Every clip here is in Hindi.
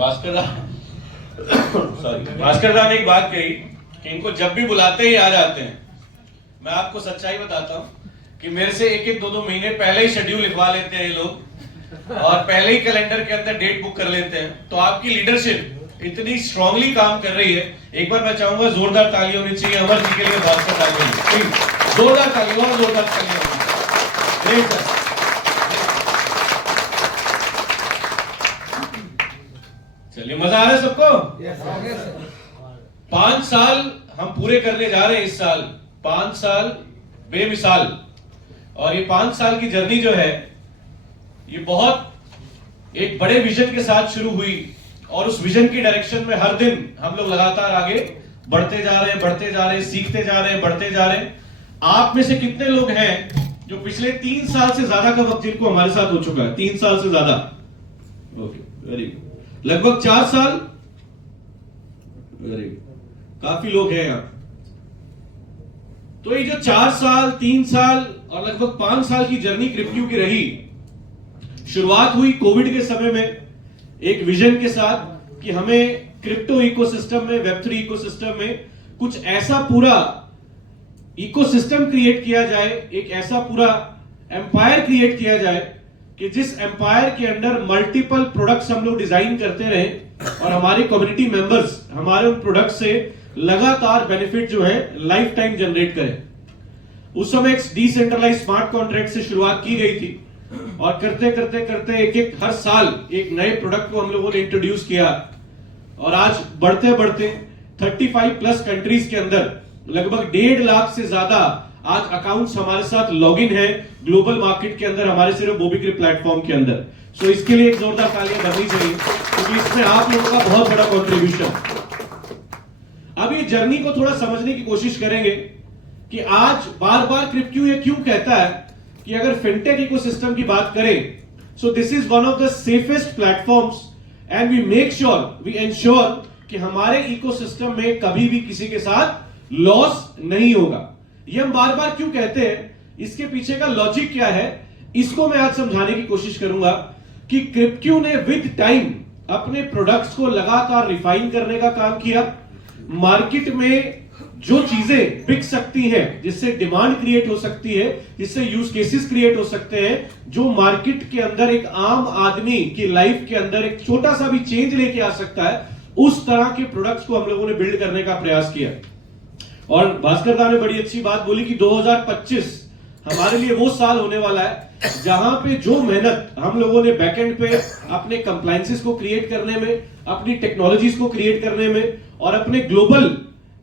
भास्कर दा ने एक बात कही कि इनको जब भी बुलाते ही आ जाते हैं। मैं आपको सच्चाई बताता हूँ कि मेरे से एक एक दो महीने पहले ही शेड्यूल लिखवा लेते हैं ये लोग और पहले ही कैलेंडर के अंदर डेट बुक कर लेते हैं। तो आपकी लीडरशिप इतनी स्ट्रांगली काम कर रही है। एक बार मैं चाहूंगा जोरदार ताली होनी चाहिए अमर जी के लिए, भास्कर ताली, जोरदार ताली और जोरदार ताली। चलिए, मजा आ रहा है सबको? 5 साल हम पूरे करने जा रहे हैं इस साल। 5 साल बेमिसाल। और ये 5 साल की जर्नी जो है ये बहुत एक बड़े विजन के साथ शुरू हुई और उस विजन की डायरेक्शन में हर दिन हम लोग लगातार आगे बढ़ते जा रहे हैं, सीखते जा रहे हैं, बढ़ते जा रहे हैं। आप में से कितने लोग हैं जो पिछले 3 साल से ज्यादा का वक्त जिनको हमारे साथ हो चुका है? 3 साल से ज्यादा। Okay, very good. लगभग 4 साल, वेरी गुड, काफी लोग हैं यहां। तो ये जो 4 साल, 3 साल और लगभग 5 साल की जर्नी क्रिप्टो की रही, शुरुआत हुई कोविड के समय में एक विजन के साथ कि हमें क्रिप्टो इकोसिस्टम में, वेब3 इकोसिस्टम में कुछ ऐसा पूरा इकोसिस्टम क्रिएट किया जाए, एक ऐसा पूरा एम्पायर क्रिएट किया जाए कि जिस एम्पायर के अंदर मल्टीपल प्रोडक्ट्स हम लोग डिजाइन करते रहें और हमारे कम्युनिटी मेंबर्स हमारे उन प्रोडक्ट से लगातार बेनिफिट जो है लाइफ टाइम जनरेट करें। उस समय एक डिसेंट्रलाइज्ड स्मार्ट कॉन्ट्रैक्ट से शुरुआत की गई थी और करते करते करते एक हर साल एक नए प्रोडक्ट को हम लोगों ने इंट्रोड्यूस किया और आज बढ़ते बढ़ते 35 प्लस कंट्रीज के अंदर लगभग 1.5 लाख से ज्यादा आज अकाउंट्स हमारे साथ लॉगिन है ग्लोबल मार्केट के अंदर, हमारे सिर्फ मोबीक्रिप प्लेटफॉर्म के अंदर। सो इसके लिए एक जोरदार तालियां बजनी चाहिए क्योंकि इसमें आप लोगों का बहुत बड़ा कंट्रीब्यूशन। अब ये जर्नी को थोड़ा समझने की कोशिश करेंगे कि आज बार बार क्रिप्टो ये क्यों कहता है कि अगर फिनटेक इकोसिस्टम की बात करें, so this is one of the safest platforms and we make sure, we ensure कि हमारे इकोसिस्टम में कभी भी किसी के साथ लॉस नहीं होगा। ये हम बार बार क्यों कहते हैं, इसके पीछे का लॉजिक क्या है, इसको मैं आज समझाने की कोशिश करूंगा कि क्रिप्टो ने विद टाइम अपने प्रोडक्ट्स को लगातार रिफाइन करने का काम किया। मार्केट में जो चीजें बिक सकती हैं, जिससे डिमांड क्रिएट हो सकती है, जिससे यूज केसेस क्रिएट हो सकते हैं, जो मार्केट के अंदर एक आम आदमी की लाइफ के अंदर एक छोटा सा भी चेंज लेके आ सकता है, उस तरह के प्रोडक्ट्स को हम लोगों ने बिल्ड करने का प्रयास किया। और भास्कर दा ने बड़ी अच्छी बात बोली कि 2025 हमारे लिए वो साल होने वाला है जहां पे जो मेहनत हम लोगों ने बैकएंड पे अपने कंप्लायंसेस को क्रिएट करने में, अपनी टेक्नोलॉजीज को क्रिएट करने में और अपने ग्लोबल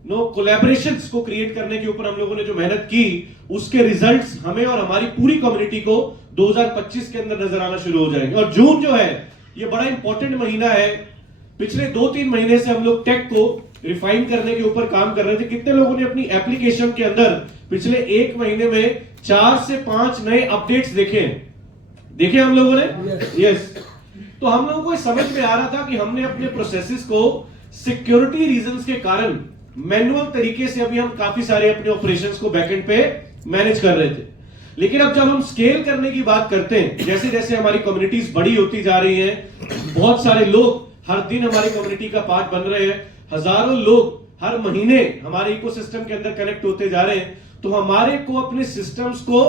कोलैबोरेशंस को क्रिएट करने के ऊपर हम लोगों ने जो मेहनत की, उसके रिजल्ट्स हमें और हमारी पूरी कम्युनिटी को 2025 के अंदर नजर आना शुरू हो जाएंगे। और जून जो है ये बड़ा इंपॉर्टेंट महीना है। पिछले 2-3 महीने से हम लोग टेक को रिफाइन करने के ऊपर काम कर रहे थे। कितने लोगों ने अपनी एप्लीकेशन के अंदर पिछले 1 महीने में 4 से 5 नए अपडेट्स देखे हम लोगों ने? यस। तो हम लोगों को समझ में आ रहा था कि हमने अपने प्रोसेसेस को सिक्योरिटी रीजंस के कारण मैनुअल तरीके से अभी हम काफी सारे अपने ऑपरेशंस को बैकएंड पे मैनेज कर रहे थे। लेकिन अब जब हम स्केल करने की बात करते हैं, जैसे जैसे हमारी कम्युनिटीज बड़ी होती जा रही हैं, बहुत सारे लोग हर दिन हमारी कम्युनिटी का पार्ट बन रहे हैं, हजारों लोग हर महीने हमारे इकोसिस्टम के अंदर कनेक्ट होते जा रहे हैं, तो हमारे को अपने सिस्टम्स को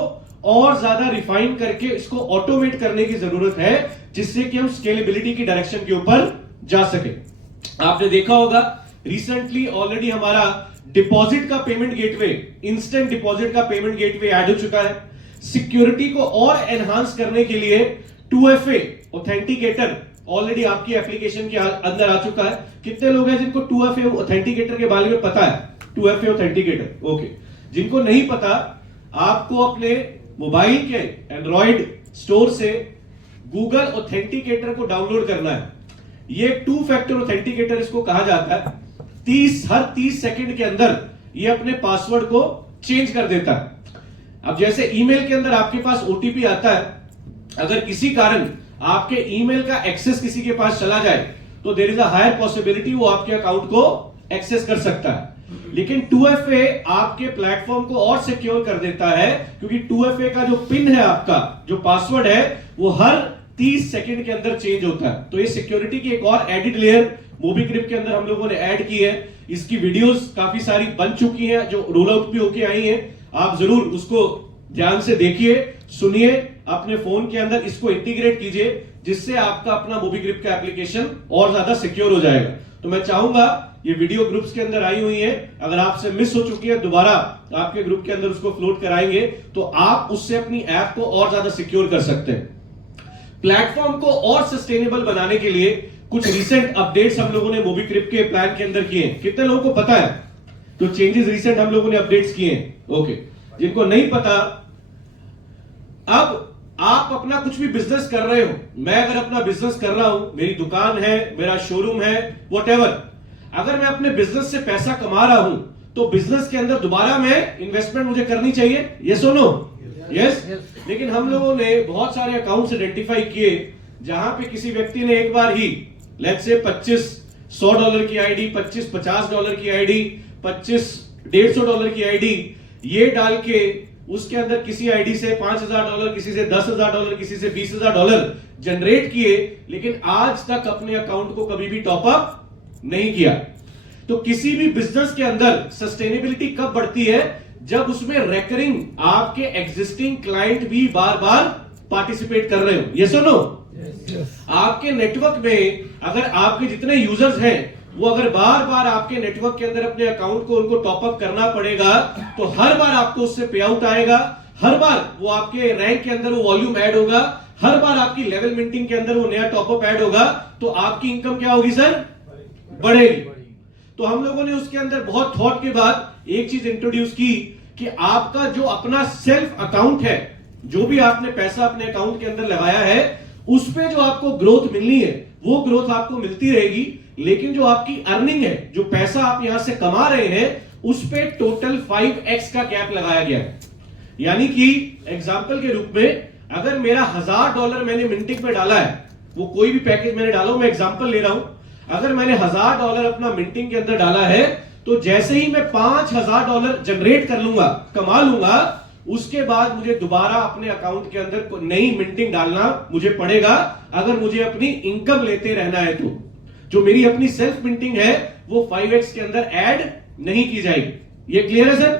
और ज्यादा रिफाइन करके इसको ऑटोमेट करने की जरूरत है, जिससे कि हम स्केलेबिलिटी की डायरेक्शन के ऊपर जा सके। आपने देखा होगा रिसेंटली ऑलरेडी हमारा डिपॉजिट का पेमेंट गेटवे, इंस्टेंट डिपॉजिट का पेमेंट गेटवे ऐड हो चुका है। सिक्योरिटी को और एनहांस करने के लिए 2FA ऑथेंटिकेटर ऑलरेडी आपकी एप्लीकेशन के अंदर आ चुका है। कितने लोग हैं जिनको 2FA ऑथेंटिकेटर के बारे में पता है? 2FA authenticator, okay. जिनको नहीं पता, आपको अपने मोबाइल के एंड्रॉइड स्टोर से गूगल ऑथेंटिकेटर को डाउनलोड करना है। ये 2 फैक्टर ऑथेंटिकेटर इसको कहा जाता है। हर 30 सेकंड के अंदर ये अपने पासवर्ड को चेंज कर देता है। अब जैसे ईमेल के अंदर आपके पास OTP आता है, अगर किसी कारण आपके ईमेल का एक्सेस किसी के पास चला जाए तो there is a higher possibility वो आपके अकाउंट को एक्सेस कर सकता है। लेकिन 2FA आपके प्लेटफॉर्म को और सिक्योर कर देता है, क्योंकि 2FA का जो पिन है, आपका जो पासवर्ड है, वो हर 30 सेकंड के अंदर चेंज होता है। तो ये सिक्योरिटी की एक और एडिड लेयर मोबीक्रिप के अंदर हम लोगों ने ऐड की है। इसकी वीडियोस काफी सारी बन चुकी हैं जो रोल आउट भी होके आई हैं। आप जरूर उसको ध्यान से देखिए, सुनिए, अपने फोन के अंदर इसको इंटीग्रेट कीजिए, जिससे आपका अपना मोबीक्रिप का एप्लीकेशन और ज्यादा सिक्योर हो जाएगा। तो मैं चाहूंगा ये वीडियो ग्रुप्स के अंदर आई हुई है, अगर आपसे मिस हो चुकी है दोबारा आपके ग्रुप के अंदर उसको फ्लोट कराएंगे तो आप उससे अपनी ऐप को और ज्यादा सिक्योर कर सकते हैं। प्लेटफॉर्म को और सस्टेनेबल बनाने के लिए कुछ रिसेंट अपडेट्स हम लोगों ने मोबीक्रिप के प्लान के अंदर किए हैं। कितने लोगों को पता है तो चेंजेस रिसेंट हम लोगों ने अपडेट्स किए हैं? ओके, जिनको नहीं पता, अब आप अपना कुछ भी बिजनेस कर रहे हो, मैं अगर अपना बिजनेस कर रहा हूं, मेरी दुकान है, मेरा शोरूम है, व्हाटएवर, अगर मैं अपने बिजनेस से पैसा कमा रहा हूं तो बिजनेस के अंदर दोबारा मैं इन्वेस्टमेंट मुझे करनी चाहिए, यस और नो? यस। लेकिन हम लोगों ने बहुत सारे अकाउंट्स आइडेंटिफाई किए जहां पे किसी व्यक्ति ने एक बार ही लेट्स से $25-100 की आईडी, $25-50 की आईडी, $25-150 की आईडी, ये डाल के उसके अंदर किसी आईडी से $5,000, किसी से $10,000, किसी से $20,000 जनरेट किए, लेकिन आज तक अपने अकाउंट को कभी भी टॉपअप नहीं किया। तो किसी भी बिजनेस के अंदर सस्टेनेबिलिटी कब बढ़ती है? जब उसमें रेकरिंग आपके एग्जिस्टिंग क्लाइंट भी बार बार पार्टिसिपेट कर रहे हो, यस और नो? आपके नेटवर्क में अगर आपके जितने यूजर्स हैं वो अगर बार बार आपके नेटवर्क के अंदर अपने अकाउंट को उनको टॉपअप करना पड़ेगा तो हर बार आपको उससे पे आउट आएगा, हर बार वो आपके रैंक के अंदर वो वॉल्यूम ऐड होगा, हर बार आपकी लेवल मिंटिंग के अंदर वो नया टॉपअप ऐड होगा, तो आपकी इनकम क्या होगी सर? बढ़ेगी। तो हम लोगों ने उसके अंदर बहुत थॉट के बाद एक चीज इंट्रोड्यूस की कि आपका जो अपना सेल्फ अकाउंट है, जो भी आपने पैसा अपने अकाउंट के अंदर लगाया है, उस पे जो आपको ग्रोथ मिलनी है वो ग्रोथ आपको मिलती रहेगी, लेकिन जो आपकी अर्निंग है, जो पैसा आप यहां से कमा रहे हैं, उस पे टोटल 5x का कैप लगाया गया है। यानी कि एग्जांपल के रूप में अगर मेरा $1,000 मैंने मिंटिंग पे डाला है, वो कोई भी पैकेज मैंने डाला, मैं एग्जांपल ले रहा हूं, अगर मैंने $1,000 अपना मिंटिंग के अंदर डाला है तो जैसे ही मैं $5,000 जनरेट कर लूंगा, कमा लूंगा, उसके बाद मुझे दोबारा अपने अकाउंट के अंदर नई मिंटिंग डालना मुझे पड़ेगा अगर मुझे अपनी इनकम लेते रहना है। तो जो मेरी अपनी सेल्फ मिंटिंग है वो 5x के अंदर ऐड नहीं की जाएगी। ये क्लियर है सर?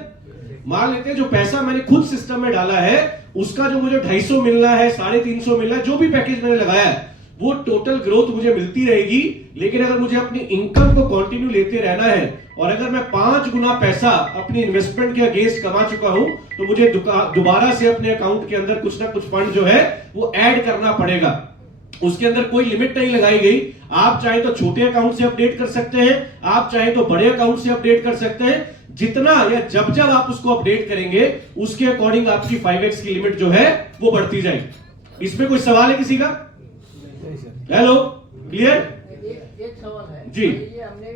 मान लेते हैं जो पैसा मैंने खुद सिस्टम में डाला है उसका जो मुझे 250 मिलना है, 350 मिलना है, जो भी पैकेज मैंने लगाया है वो टोटल ग्रोथ मुझे मिलती रहेगी। लेकिन अगर मुझे अपनी इनकम को कंटिन्यू लेते रहना है और अगर मैं 5 गुना पैसा अपनी इन्वेस्टमेंट के अगेंस्ट कमा चुका हूं तो मुझे दोबारा से अपने अकाउंट के अंदर कुछ ना कुछ फंड जो है वो ऐड करना पड़ेगा। उसके अंदर कोई लिमिट नहीं लगाई गई। आप चाहे तो छोटे अकाउंट से अपडेट कर सकते हैं, आप चाहे तो बड़े अकाउंट से अपडेट कर सकते हैं। जितना या जब जब आप उसको अपडेट करेंगे उसके अकॉर्डिंग आपकी 5x की लिमिट जो है वो बढ़ती जाएगी। इसमें कोई सवाल है किसी का? Hello, clear? एक सवाल है जी। ये हमने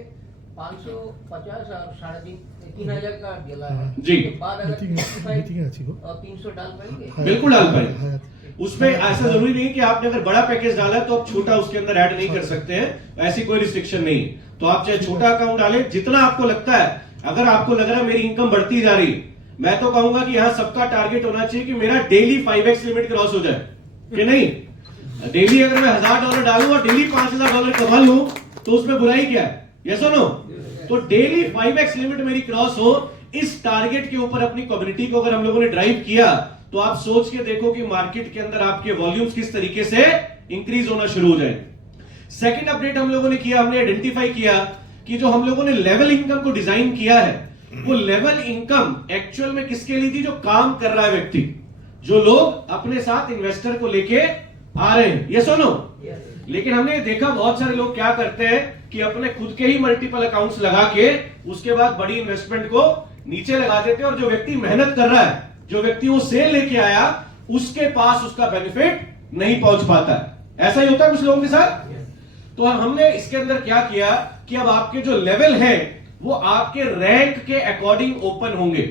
550 और 3,500 का दिया है जी। तो बाद अगर 300 डाल पाएंगे? बिल्कुल डाल पाएंगे। उसमें ऐसा जरूरी नहीं कि आपने अगर बड़ा पैकेज डाला है तो आप छोटा उसके अंदर ऐड नहीं कर सकते हैं, ऐसी कोई रिस्ट्रिक्शन नहीं। तो आप चाहे छोटा अकाउंट डालें, जितना आपको लगता है। अगर आपको लग रहा है मेरी इनकम बढ़ती जा रही, मैं तो कहूंगा कि यहां सबका टारगेट होना चाहिए कि मेरा डेली 5x लिमिट क्रॉस हो जाए, कि नहीं? डेली अगर मैं $1,000 डालूं और डेली $5,000 कमा लूं तो उसमें बुराई क्या है? यस और नो? तो डेली 5x लिमिट मेरी क्रॉस हो, इस टारगेट के ऊपर अपनी कम्युनिटी को अगर हम लोगों ने ड्राइव किया तो आप सोच के देखो कि मार्केट के अंदर आपके वॉल्यूम्स किस तरीके से इंक्रीज होना शुरू हो जाए। सेकंड अपडेट हम लोगों ने किया, हमने आइडेंटिफाई किया कि जो हम लोगों ने लेवल इनकम को डिजाइन किया है वो लेवल इनकम एक्चुअल में किसके लिए थी? जो काम कर रहा है व्यक्ति, जो लोग अपने साथ इन्वेस्टर को लेके आ रहे हैं, यस और नो? लेकिन हमने देखा बहुत सारे लोग क्या करते हैं कि अपने खुद के ही मल्टीपल अकाउंट्स लगा के उसके बाद बड़ी इन्वेस्टमेंट को नीचे लगा देते हैं और जो व्यक्ति मेहनत कर रहा है, जो व्यक्ति वो सेल लेके आया, उसके पास उसका बेनिफिट नहीं पहुंच पाता है। ऐसा ही होता है कुछ लोगों के साथ। तो हमने इसके अंदर क्या किया कि अब आपके जो लेवल है वो आपके रैंक के अकॉर्डिंग ओपन होंगे।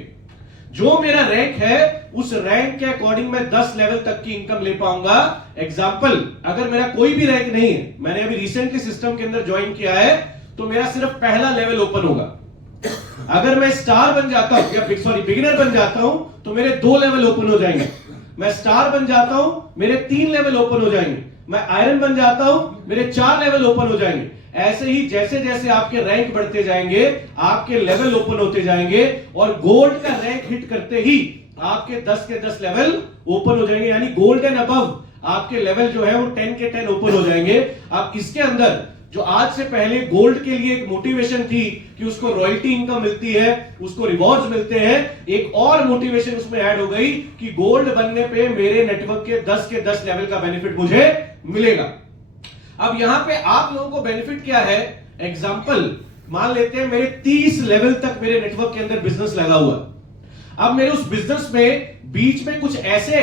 जो मेरा रैंक है उस रैंक के अकॉर्डिंग मैं 10 लेवल तक की इनकम ले पाऊंगा। एग्जांपल, अगर मेरा कोई भी रैंक नहीं है, मैंने अभी रिसेंटली सिस्टम के अंदर ज्वाइन किया है, तो मेरा सिर्फ पहला लेवल ओपन होगा। अगर मैं स्टार बन जाता हूं या बिगिनर बन जाता हूं तो मेरे 2 लेवल ओपन हो जाएंगे। मैं स्टार बन जाता हूं, मेरे 3 लेवल ओपन हो जाएंगे। मैं आयरन बन जाता हूं, मेरे 4 लेवल ओपन हो जाएंगे। ऐसे ही जैसे जैसे आपके रैंक बढ़ते जाएंगे, आपके लेवल ओपन होते जाएंगे, और गोल्ड का रैंक हिट करते ही आपके 10 के 10 लेवल ओपन हो जाएंगे। यानी गोल्ड एंड अबव आपके लेवल जो है वो 10 के 10 ओपन हो जाएंगे। अब इसके अंदर जो आज से पहले गोल्ड के लिए एक मोटिवेशन थी कि उसको रॉयल्टी इनकम मिलती है, उसको रिवॉर्ड्स मिलते हैं, एक और मोटिवेशन उसमें ऐड हो गई कि गोल्ड बनने पे मेरे नेटवर्क के 10 के 10 लेवल का बेनिफिट मुझे मिलेगा। अब यहां पे आप लोगों को बेनिफिट क्या है? एग्जांपल मान लेते हैं मेरे 30 लेवल तक मेरे नेटवर्क के अंदर बिजनेस लगा हुआ। अब मेरे उस बिजनेस में बीच में कुछ ऐसे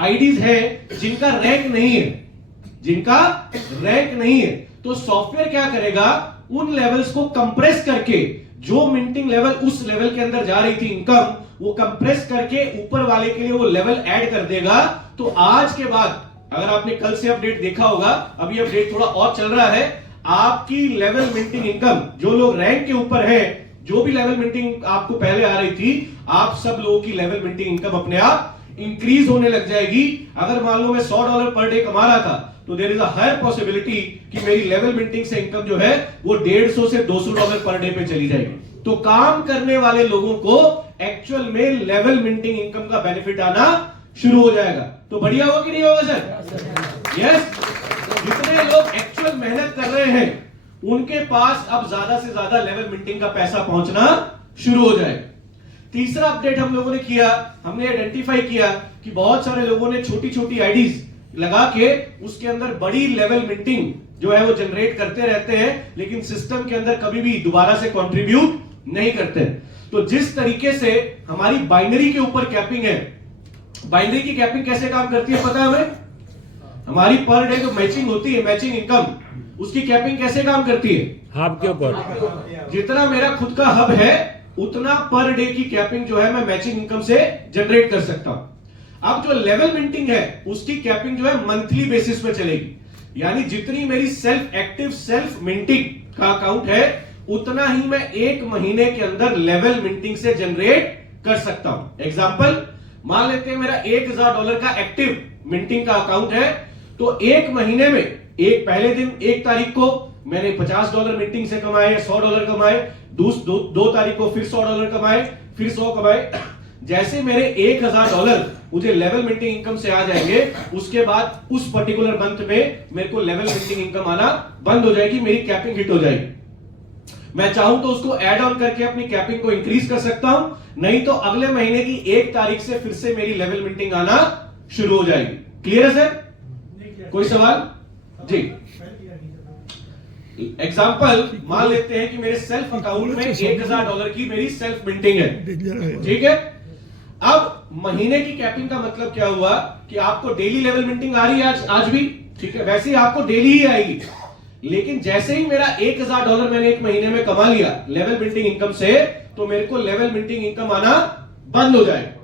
आईडीज हैं जिनका रैंक नहीं है, जिनका रैंक नहीं है, तो सॉफ्टवेयर क्या करेगा? उन लेवल्स को कंप्रेस करके, जो मिंटिंग लेवल उस लेवल के अंदर जा रही थी इनकम, वो कंप्रेस करके ऊपर वाले के लिए वो लेवल ऐड कर देगा। तो आज के बाद अगर आपने कल से अपडेट देखा होगा, अभी अपडेट थोड़ा और चल रहा है, आपकी लेवल मिंटिंग इनकम, जो लोग रैंक के ऊपर है, जो भी लेवल मिंटिंग आपको पहले आ रही थी, आप सब लोगों की लेवल मिंटिंग इनकम अपने आप इंक्रीज होने लग जाएगी। अगर मान लो मैं $100 पर डे कमा रहा था, तो there is a higher possibility कि मेरी लेवल मिंटिंग से इनकम जो है वो $150 से $200 पर डे पे चली जाएगी। तो काम करने वाले लोगों को एक्चुअल में लेवल मिंटिंग इनकम का बेनिफिट आना शुरू हो जाएगा। तो बढ़िया होगा कि नहीं होगा सर? यस। जितने लोग एक्चुअल मेहनत कर रहे हैं उनके पास अब ज्यादा से ज्यादा लेवल मिंटिंग का पैसा पहुंचना शुरू हो जाएगा। तीसरा अपडेट हम लोगों ने किया, हमने आइडेंटिफाई किया कि बहुत सारे लोगों ने छोटी छोटी आईडीज लगा के उसके अंदर बड़ी लेवल मिंटिंग जो है वो जनरेट करते रहते हैं, लेकिन सिस्टम के अंदर कभी भी दोबारा से कंट्रीब्यूट नहीं करते। तो जिस तरीके से हमारी बाइनरी के ऊपर कैपिंग है, बाइनरी की कैपिंग कैसे काम करती है पता है हमें? हमारी पर डे जो मैचिंग होती है, मैचिंग इनकम, उसकी कैपिंग कैसे काम करती है? हब के ऊपर। जितना मेरा खुद का हब है उतना पर डे की कैपिंग जो है मैं मैचिंग इनकम से जनरेट कर सकता हूं। अब जो लेवल मिंटिंग है उसकी कैपिंग जो है मंथली बेसिस पे चलेगी। यानी जितनी मेरी सेल्फ एक्टिव सेल्फ मिंटिंग का अकाउंट है उतना ही मैं एक महीने के अंदर लेवल मिंटिंग से जनरेट कर सकता हूं। एग्जांपल मान लेते हैं मेरा $1000 का एक्टिव मिंटिंग का अकाउंट है, तो एक महीने में एक पहले दिन 1 तारीख को मैंने $50 मिंटिंग से कमाए, $100 कमाए, दो तारीख को फिर $100 कमाए, फिर 100 कमाए। जैसे मेरे $1000 मुझे लेवल मिंटिंग इनकम से आ जाएंगे, उसके बाद उस पर्टिकुलर मंथ में मेरे को लेवल मिंटिंग इनकम आना बंद हो जाएगी, मेरी कैपिंग हिट हो जाएगी। मैं चाहूं तो उसको ऐड ऑन करके अपनी कैपिंग को इंक्रीज कर सकता हूं, नहीं तो अगले महीने की 1 तारीख से फिर से मेरी लेवल मिंटिंग आना शुरू हो जाएगी। क्लियर है सर? कोई सवाल? जी। एग्जाम्पल मान लेते हैं कि मेरे सेल्फ अकाउंट में $1000 की मेरी सेल्फ मिंटिंग है, ठीक है। अब महीने की कैपिंग का मतलब क्या हुआ कि आपको डेली लेवल मिंटिंग आ रही है आज भी, ठीक है, वैसे ही आपको डेली ही आएगी। लेकिन जैसे ही मेरा $1000 मैंने एक महीने में कमा लिया लेवल मिंटिंग इनकम से, तो मेरे को लेवल मिंटिंग इनकम आना बंद हो जाएगा।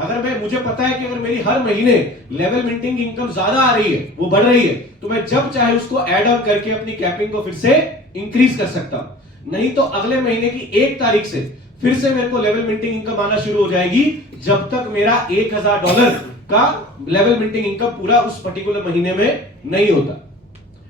अगर मुझे पता है कि अगर मेरी हर महीने लेवल मिंटिंग इनकम ज्यादा आ रही है, वो बढ़ रही है, तो मैं जब चाहे उसको ऐड ऑन करके अपनी कैपिंग को फिर से इंक्रीज कर सकता हूं। नहीं तो अगले महीने की 1 तारीख से फिर से मेरे को लेवल मिंटिंग इनकम आना शुरू हो जाएगी, जब तक मेरा $1000 का लेवल मिंटिंग इनकम पूरा उस पर्टिकुलर महीने में नहीं होता।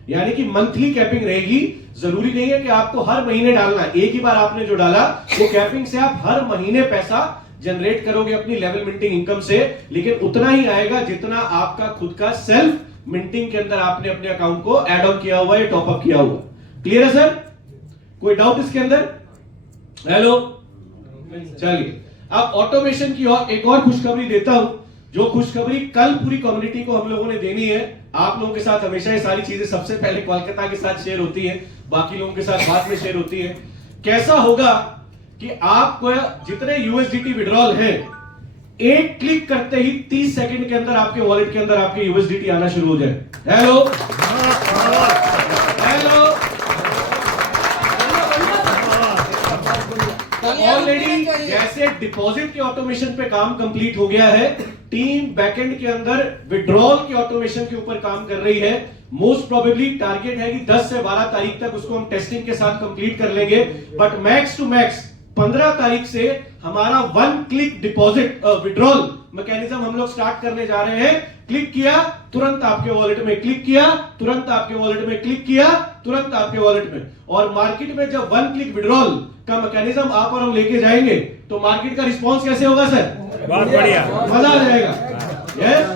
यानी कि मंथली कैपिंग रहेगी। जरूरी नहीं है कि आपको हर महीने डालना है, एक ही बार आपने जो डाला वो कैपिंग से आप हर महीने पैसा जनरेट करोगे अपनी लेवल मिंटिंग इनकम से, लेकिन उतना ही आएगा जितना आपका खुद का सेल्फ मिंटिंग के अंदर आपने अपने अकाउंट को ऐड ऑन किया हुआ है, टॉप अप किया हुआ। क्लियर है सर? कोई डाउट इसके अंदर? हेलो, चलिए अब ऑटोमेशन की और एक और खुशखबरी देता हूं, जो खुशखबरी कल पूरी कम्युनिटी को हम लोगों ने देनी है। आप लोगों के साथ हमेशा ये सारी चीजें सबसे पहले कोलकाता के साथ शेयर होती है, बाकी लोगों के साथ बाद में शेयर होती है। कैसा होगा कि आपको जितने USDT विड्रॉल है, एक क्लिक करते ही 30 सेकंड के अंदर आपके वॉलेट के अंदर आपके USDT आना शुरू हो जाए। हेलो हेलो, ऑलरेडी जैसे डिपॉजिट के ऑटोमेशन पे काम कंप्लीट हो गया है, टीम बैकएंड के अंदर विड्रॉल के ऑटोमेशन के ऊपर काम कर रही है। मोस्ट प्रोबेबली टारगेट है कि 10 से 12 तारीख तक उसको हम टेस्टिंग के साथ कंप्लीट कर लेंगे, बट मैक्स टू मैक्स 15 तारीख से हमारा 1 क्लिक डिपॉजिट विड्रॉल मैकेनिज्म हम लोग स्टार्ट करने जा रहे हैं। क्लिक किया तुरंत आपके वॉलेट में, क्लिक किया तुरंत आपके वॉलेट में, क्लिक किया तुरंत आपके वॉलेट में। और मार्केट में जब 1 क्लिक विड्रॉल का मैकेनिज्म आप और हम लेके जाएंगे तो मार्केट का रिस्पॉन्स कैसे होगा सर? बहुत बढ़िया, मजा आ जाएगा। यस,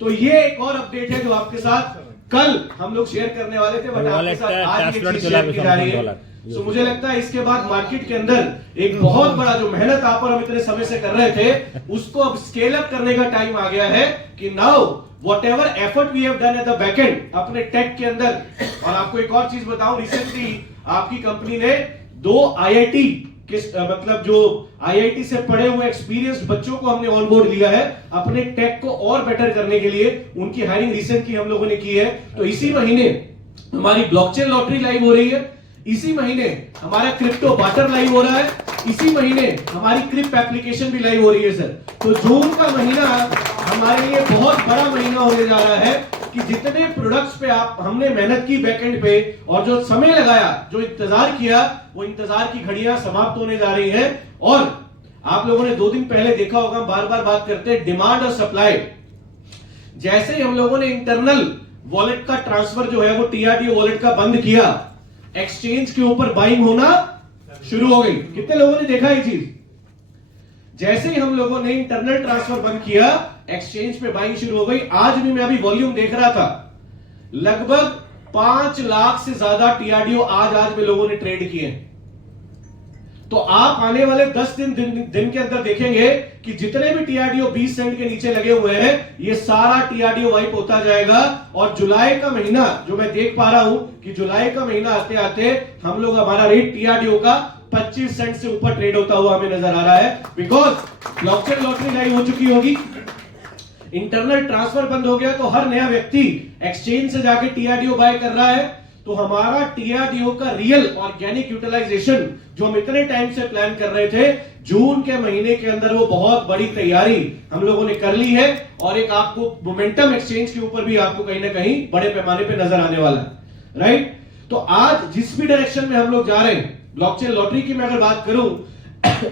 तो ये एक और अपडेट है जो आपके साथ कल हम लोग शेयर करने वाले थे, बट आपके साथ आज ये चीज शेयर की जा रही है। तो मुझे लगता है इसके बाद मार्केट के अंदर एक बहुत बड़ा जो मेहनत आप और हम इतने समय से कर रहे थे उसको अब स्केल अप करने का टाइम आ गया है कि now whatever effort we have done at the backend अपने टेक के अंदर। और आपको एक और चीज बताऊं, रिसेंटली आपकी कंपनी ने 2 आईआईटी मतलब जो आईआईटी से पढ़े हुए एक्सपीरियंस्ड बच्चों को हमने ऑन बोर्ड लिया है अपने टेक को और बेटर करने के लिए। उनकी हायरिंग रिसेंटली हम लोगों ने की है। तो इसी महीने हमारी ब्लॉकचेन लॉटरी लाइव हो रही है, इसी महीने हमारा क्रिप्टो बाटर लाइव हो रहा है, इसी महीने हमारी क्रिप्ट एप्लीकेशन भी लाइव हो रही है सर। तो जून का महीना हमारे लिए बहुत बड़ा महीना होने जा रहा है कि जितने प्रोडक्ट्स पे हमने मेहनत की बैकएंड पे और जो समय लगाया, जो इंतजार किया, वो इंतजार की घड़ियां समाप्त होने जा रही है। और आप लोगों ने 2 दिन पहले देखा होगा, बार बार बात करते हैं डिमांड और सप्लाई। जैसे ही हम लोगों ने इंटरनल वॉलेट का ट्रांसफर जो है वो टीआरडीओ वॉलेट का बंद किया, एक्सचेंज के ऊपर बाइंग होना शुरू हो गई। कितने लोगों ने देखा ये चीज? जैसे ही हम लोगों ने इंटरनल ट्रांसफर बंद किया, एक्सचेंज पे बाइंग शुरू हो गई। आज भी मैं अभी वॉल्यूम देख रहा था, लगभग 5 लाख से ज्यादा टीआरडीओ आज में लोगों ने ट्रेड किए। तो आप आने वाले 10 दिन के अंदर देखेंगे कि जितने भी टीआरडीओ 20 सेंट के नीचे लगे हुए हैं, ये सारा टीआरडीओ वाइप होता जाएगा। और जुलाई का महीना जो मैं देख पा रहा हूं कि जुलाई का महीना आते आते हम लोग हमारा रेट टीआरडीओ का 25 सेंट से ऊपर ट्रेड होता हुआ हमें नजर आ रहा है। बिकॉज ब्लॉकचेन लॉटरी लाइव हो चुकी होगी, इंटरनल ट्रांसफर बंद हो गया, तो हर नया व्यक्ति एक्सचेंज से जाके टीआरडीओ बाय कर रहा है। तो हमारा टीआरडीओ का रियल ऑर्गेनिक यूटिलाइजेशन जो हम इतने टाइम से प्लान कर रहे थे, जून के महीने के अंदर वो बहुत बड़ी तैयारी हम लोगों ने कर ली है। और एक आपको मोमेंटम एक्सचेंज के ऊपर भी आपको कहीं ना कहीं बड़े पैमाने पे नजर आने वाला है, राइट? तो आज जिस भी डायरेक्शन में हम लोग जा रहे हैं, ब्लॉकचेन लॉटरी की मैं अगर बात करूं,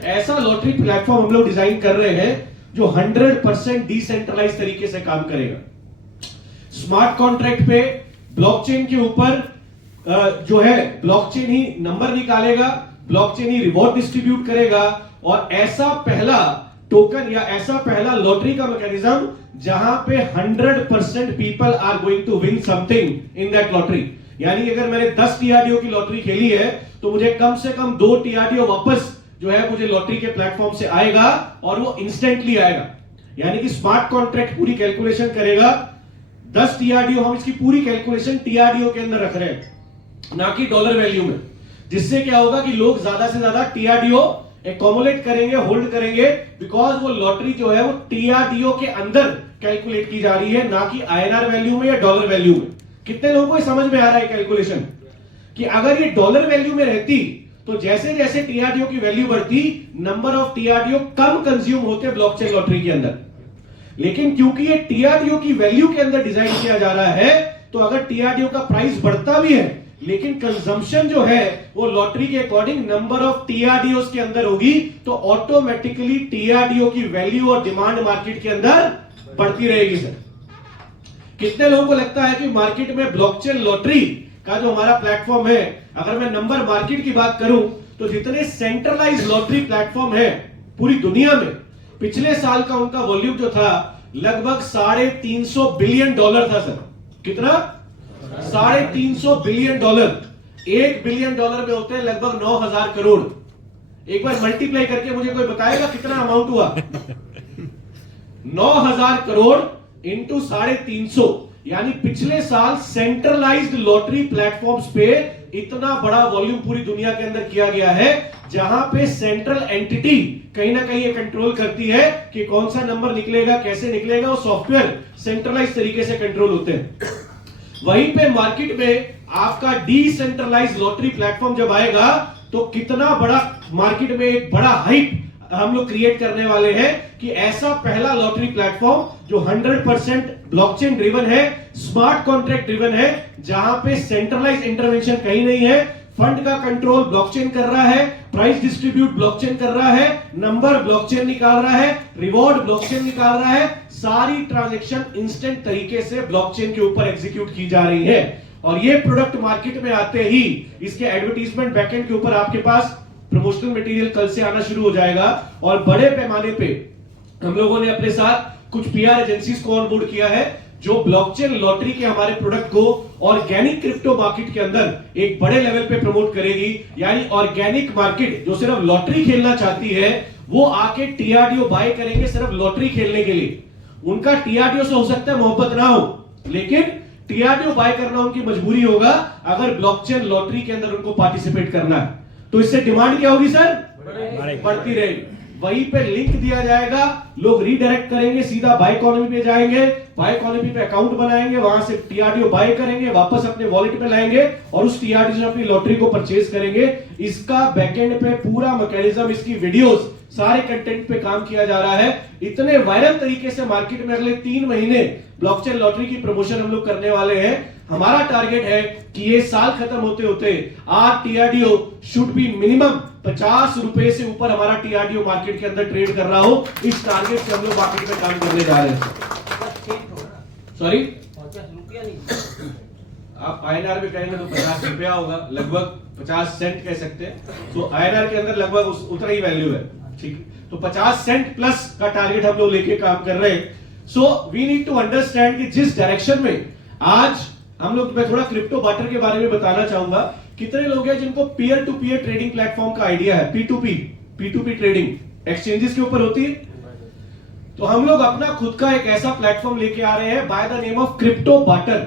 ऐसा लॉटरी प्लेटफॉर्म हम लोग डिजाइन कर रहे हैं जो 100% डिसेंट्रलाइज तरीके से काम करेगा। स्मार्ट कॉन्ट्रैक्ट पे ब्लॉकचेन के ऊपर जो है ब्लॉकचेन ही नंबर निकालेगा, ब्लॉकचेन ही रिवॉर्ड डिस्ट्रीब्यूट करेगा। और ऐसा पहला टोकन या ऐसा पहला लॉटरी का मैकेनिज्म जहां पे 100% people are going to win something in that lottery. यानी अगर मैंने 10 टीआरडीओ की लॉटरी खेली है तो मुझे कम से कम 2 टीआरडीओ वापस जो है मुझे लॉटरी के प्लेटफॉर्म से आएगा, और वो इंस्टेंटली आएगा। यानी कि स्मार्ट कॉन्ट्रैक्ट पूरी कैलकुलेशन करेगा। 10 टीआरडीओ हम इसकी पूरी कैलकुलेशन टीआरडीओ के अंदर रख रहे हैं, ना कि डॉलर वैल्यू में। जिससे क्या होगा कि लोग ज्यादा से ज्यादा टीआरडीओ एक्यूमुलेट करेंगे, होल्ड करेंगे, बिकॉज वो लॉटरी जो है वो टीआरडीओ के अंदर कैलकुलेट की जा रही है, ना कि आईएनआर वैल्यू में या डॉलर वैल्यू में। कितने लोगों को समझ में आ रहा है कैलकुलेशन कि अगर ये डॉलर वैल्यू में रहती तो जैसे जैसे टीआरडीओ की वैल्यू बढ़ती, नंबर ऑफ टीआरडीओ कम कंज्यूम होते ब्लॉकचेन लॉटरी के अंदर। लेकिन क्योंकि ये टीआरडीओ की वैल्यू के अंदर डिजाइन किया जा रहा है, तो अगर टीआरडीओ का प्राइस बढ़ता भी है लेकिन कंजम्पशन जो है वो लॉटरी के अकॉर्डिंग नंबर ऑफ टीआरडीओ के अंदर होगी, तो ऑटोमेटिकली टीआरडीओ की वैल्यू और डिमांड मार्केट के अंदर बढ़ती रहेगी। सर, कितने लोगों को लगता है कि मार्केट में ब्लॉकचेन लॉटरी का जो हमारा प्लेटफॉर्म है, अगर मैं नंबर मार्केट की बात करूं तो जितने सेंट्रलाइज लॉटरी प्लेटफॉर्म है पूरी दुनिया में, पिछले साल का उनका वॉल्यूम जो था लगभग $350 बिलियन था। सर, कितना? $350 बिलियन। $1 बिलियन में होते हैं लगभग 9,000 करोड़। एक बार मल्टीप्लाई करके मुझे कोई बताएगा कितना अमाउंट हुआ? 9,000 करोड़ इंटू 350, यानी पिछले साल सेंट्रलाइज्ड लॉटरी प्लेटफॉर्म्स पे इतना बड़ा वॉल्यूम पूरी दुनिया के अंदर किया गया है, जहां पे सेंट्रल एंटिटी कहीं ना कहीं ये कंट्रोल करती है कि कौन सा नंबर निकलेगा, कैसे निकलेगा। वो सॉफ्टवेयर सेंट्रलाइज तरीके से कंट्रोल होते हैं। वहीं पे मार्केट में आपका डिसेंट्रलाइज लॉटरी प्लेटफॉर्म जब आएगा तो कितना बड़ा मार्केट में एक बड़ा हाइप हम लोग क्रिएट करने वाले हैं कि ऐसा पहला लॉटरी प्लेटफॉर्म जो 100% ब्लॉकचेन ड्रिवन है, स्मार्ट कॉन्ट्रैक्ट ड्रिवन है, जहां पे सेंट्रलाइज इंटरवेंशन कहीं नहीं है, फंड का कंट्रोल ब्लॉकचेन कर रहा है, प्राइस डिस्ट्रीब्यूट ब्लॉकचेन कर रहा है, नंबर ब्लॉकचेन निकाल रहा है, रिवॉर्ड ब्लॉकचेन निकाल रहा है। सारी ट्रांजैक्शन इंस्टेंट तरीके से ब्लॉकचेन के ऊपर एग्जीक्यूट की जा रही है। और ये प्रोडक्ट मार्केट में आते ही इसके एडवर्टीजमेंट बैकएंड के ऊपर आपके पास प्रमोशनल मटेरियल कल से आना शुरू हो जाएगा। और बड़े पैमाने पे हम लोगों ने अपने साथ कुछ पीआर एजेंसीज को ऑनबोर्ड किया है जो ब्लॉकचेन लॉटरी के हमारे प्रोडक्ट को ऑर्गेनिक क्रिप्टो मार्केट के अंदर एक बड़े लेवल पे प्रमोट करेगी। यानी ऑर्गेनिक मार्केट जो सिर्फ लॉटरी खेलना चाहती है वो आके टीआरडीओ बाय करेंगे सिर्फ लॉटरी खेलने के लिए। उनका टीआरडीओ से हो सकता है मोहब्बत ना हो, लेकिन टीआरडीओ बाय करना उनकी मजबूरी होगा अगर ब्लॉकचेन लॉटरी के अंदर उनको पार्टिसिपेट करना है। तो इससे डिमांड क्या होगी सर? बढ़ती रहेगी। वहीं पे लिंक दिया जाएगा, लोग रीडायरेक्ट करेंगे, सीधा बाय इकोनॉमी पे जाएंगे, बाय इकोनॉमी पे अकाउंट बनाएंगे, वहां से टीआरडीओ बाय करेंगे, वापस अपने वॉलेट पे लाएंगे और उस टीआरडीओ से अपनी लॉटरी को परचेज करेंगे। इसका बैकएंड पे पूरा मैकेनिज्म, इसकी वीडियोस, सारे कंटेंट पे काम किया जा रहा है। इतने वायरल तरीके से मार्केट में अगले 3 महीने ब्लॉकचेन लॉटरी की प्रमोशन हम लोग करने वाले हैं। हमारा टारगेट है कि ये साल खत्म होते होते आर टीआरडीओ शुड बी मिनिमम 50 रुपए से ऊपर हमारा टीआरडीओ मार्केट के अंदर ट्रेड कर रहा हो। इस टारगेट से हम लोग मार्केट में काम करने जा रहे हैं। सॉरी, 50 रुपया नहीं, आप आईएनआर में कहेंगे तो 50 रुपया होगा, लगभग 50 सेंट कह सकते हैं। तो आईएनआर के अंदर लगभग उतना ही वैल्यू है, ठीक। तो 50 सेंट प्लस का टारगेट हम लोग लेके काम कर रहे हैं। So we need to understand कि जिस डायरेक्शन में आज हम लोग, मैं थोड़ा क्रिप्टो बाटर के बारे में बताना चाहूंगा। कितने लोग हैं जिनको peer to peer trading platform का आइडिया है? P2P ट्रेडिंग एक्सचेंजेस के ऊपर होती है। तो हम लोग अपना खुद का एक ऐसा प्लेटफॉर्म लेके आ रहे हैं by the name of crypto barter.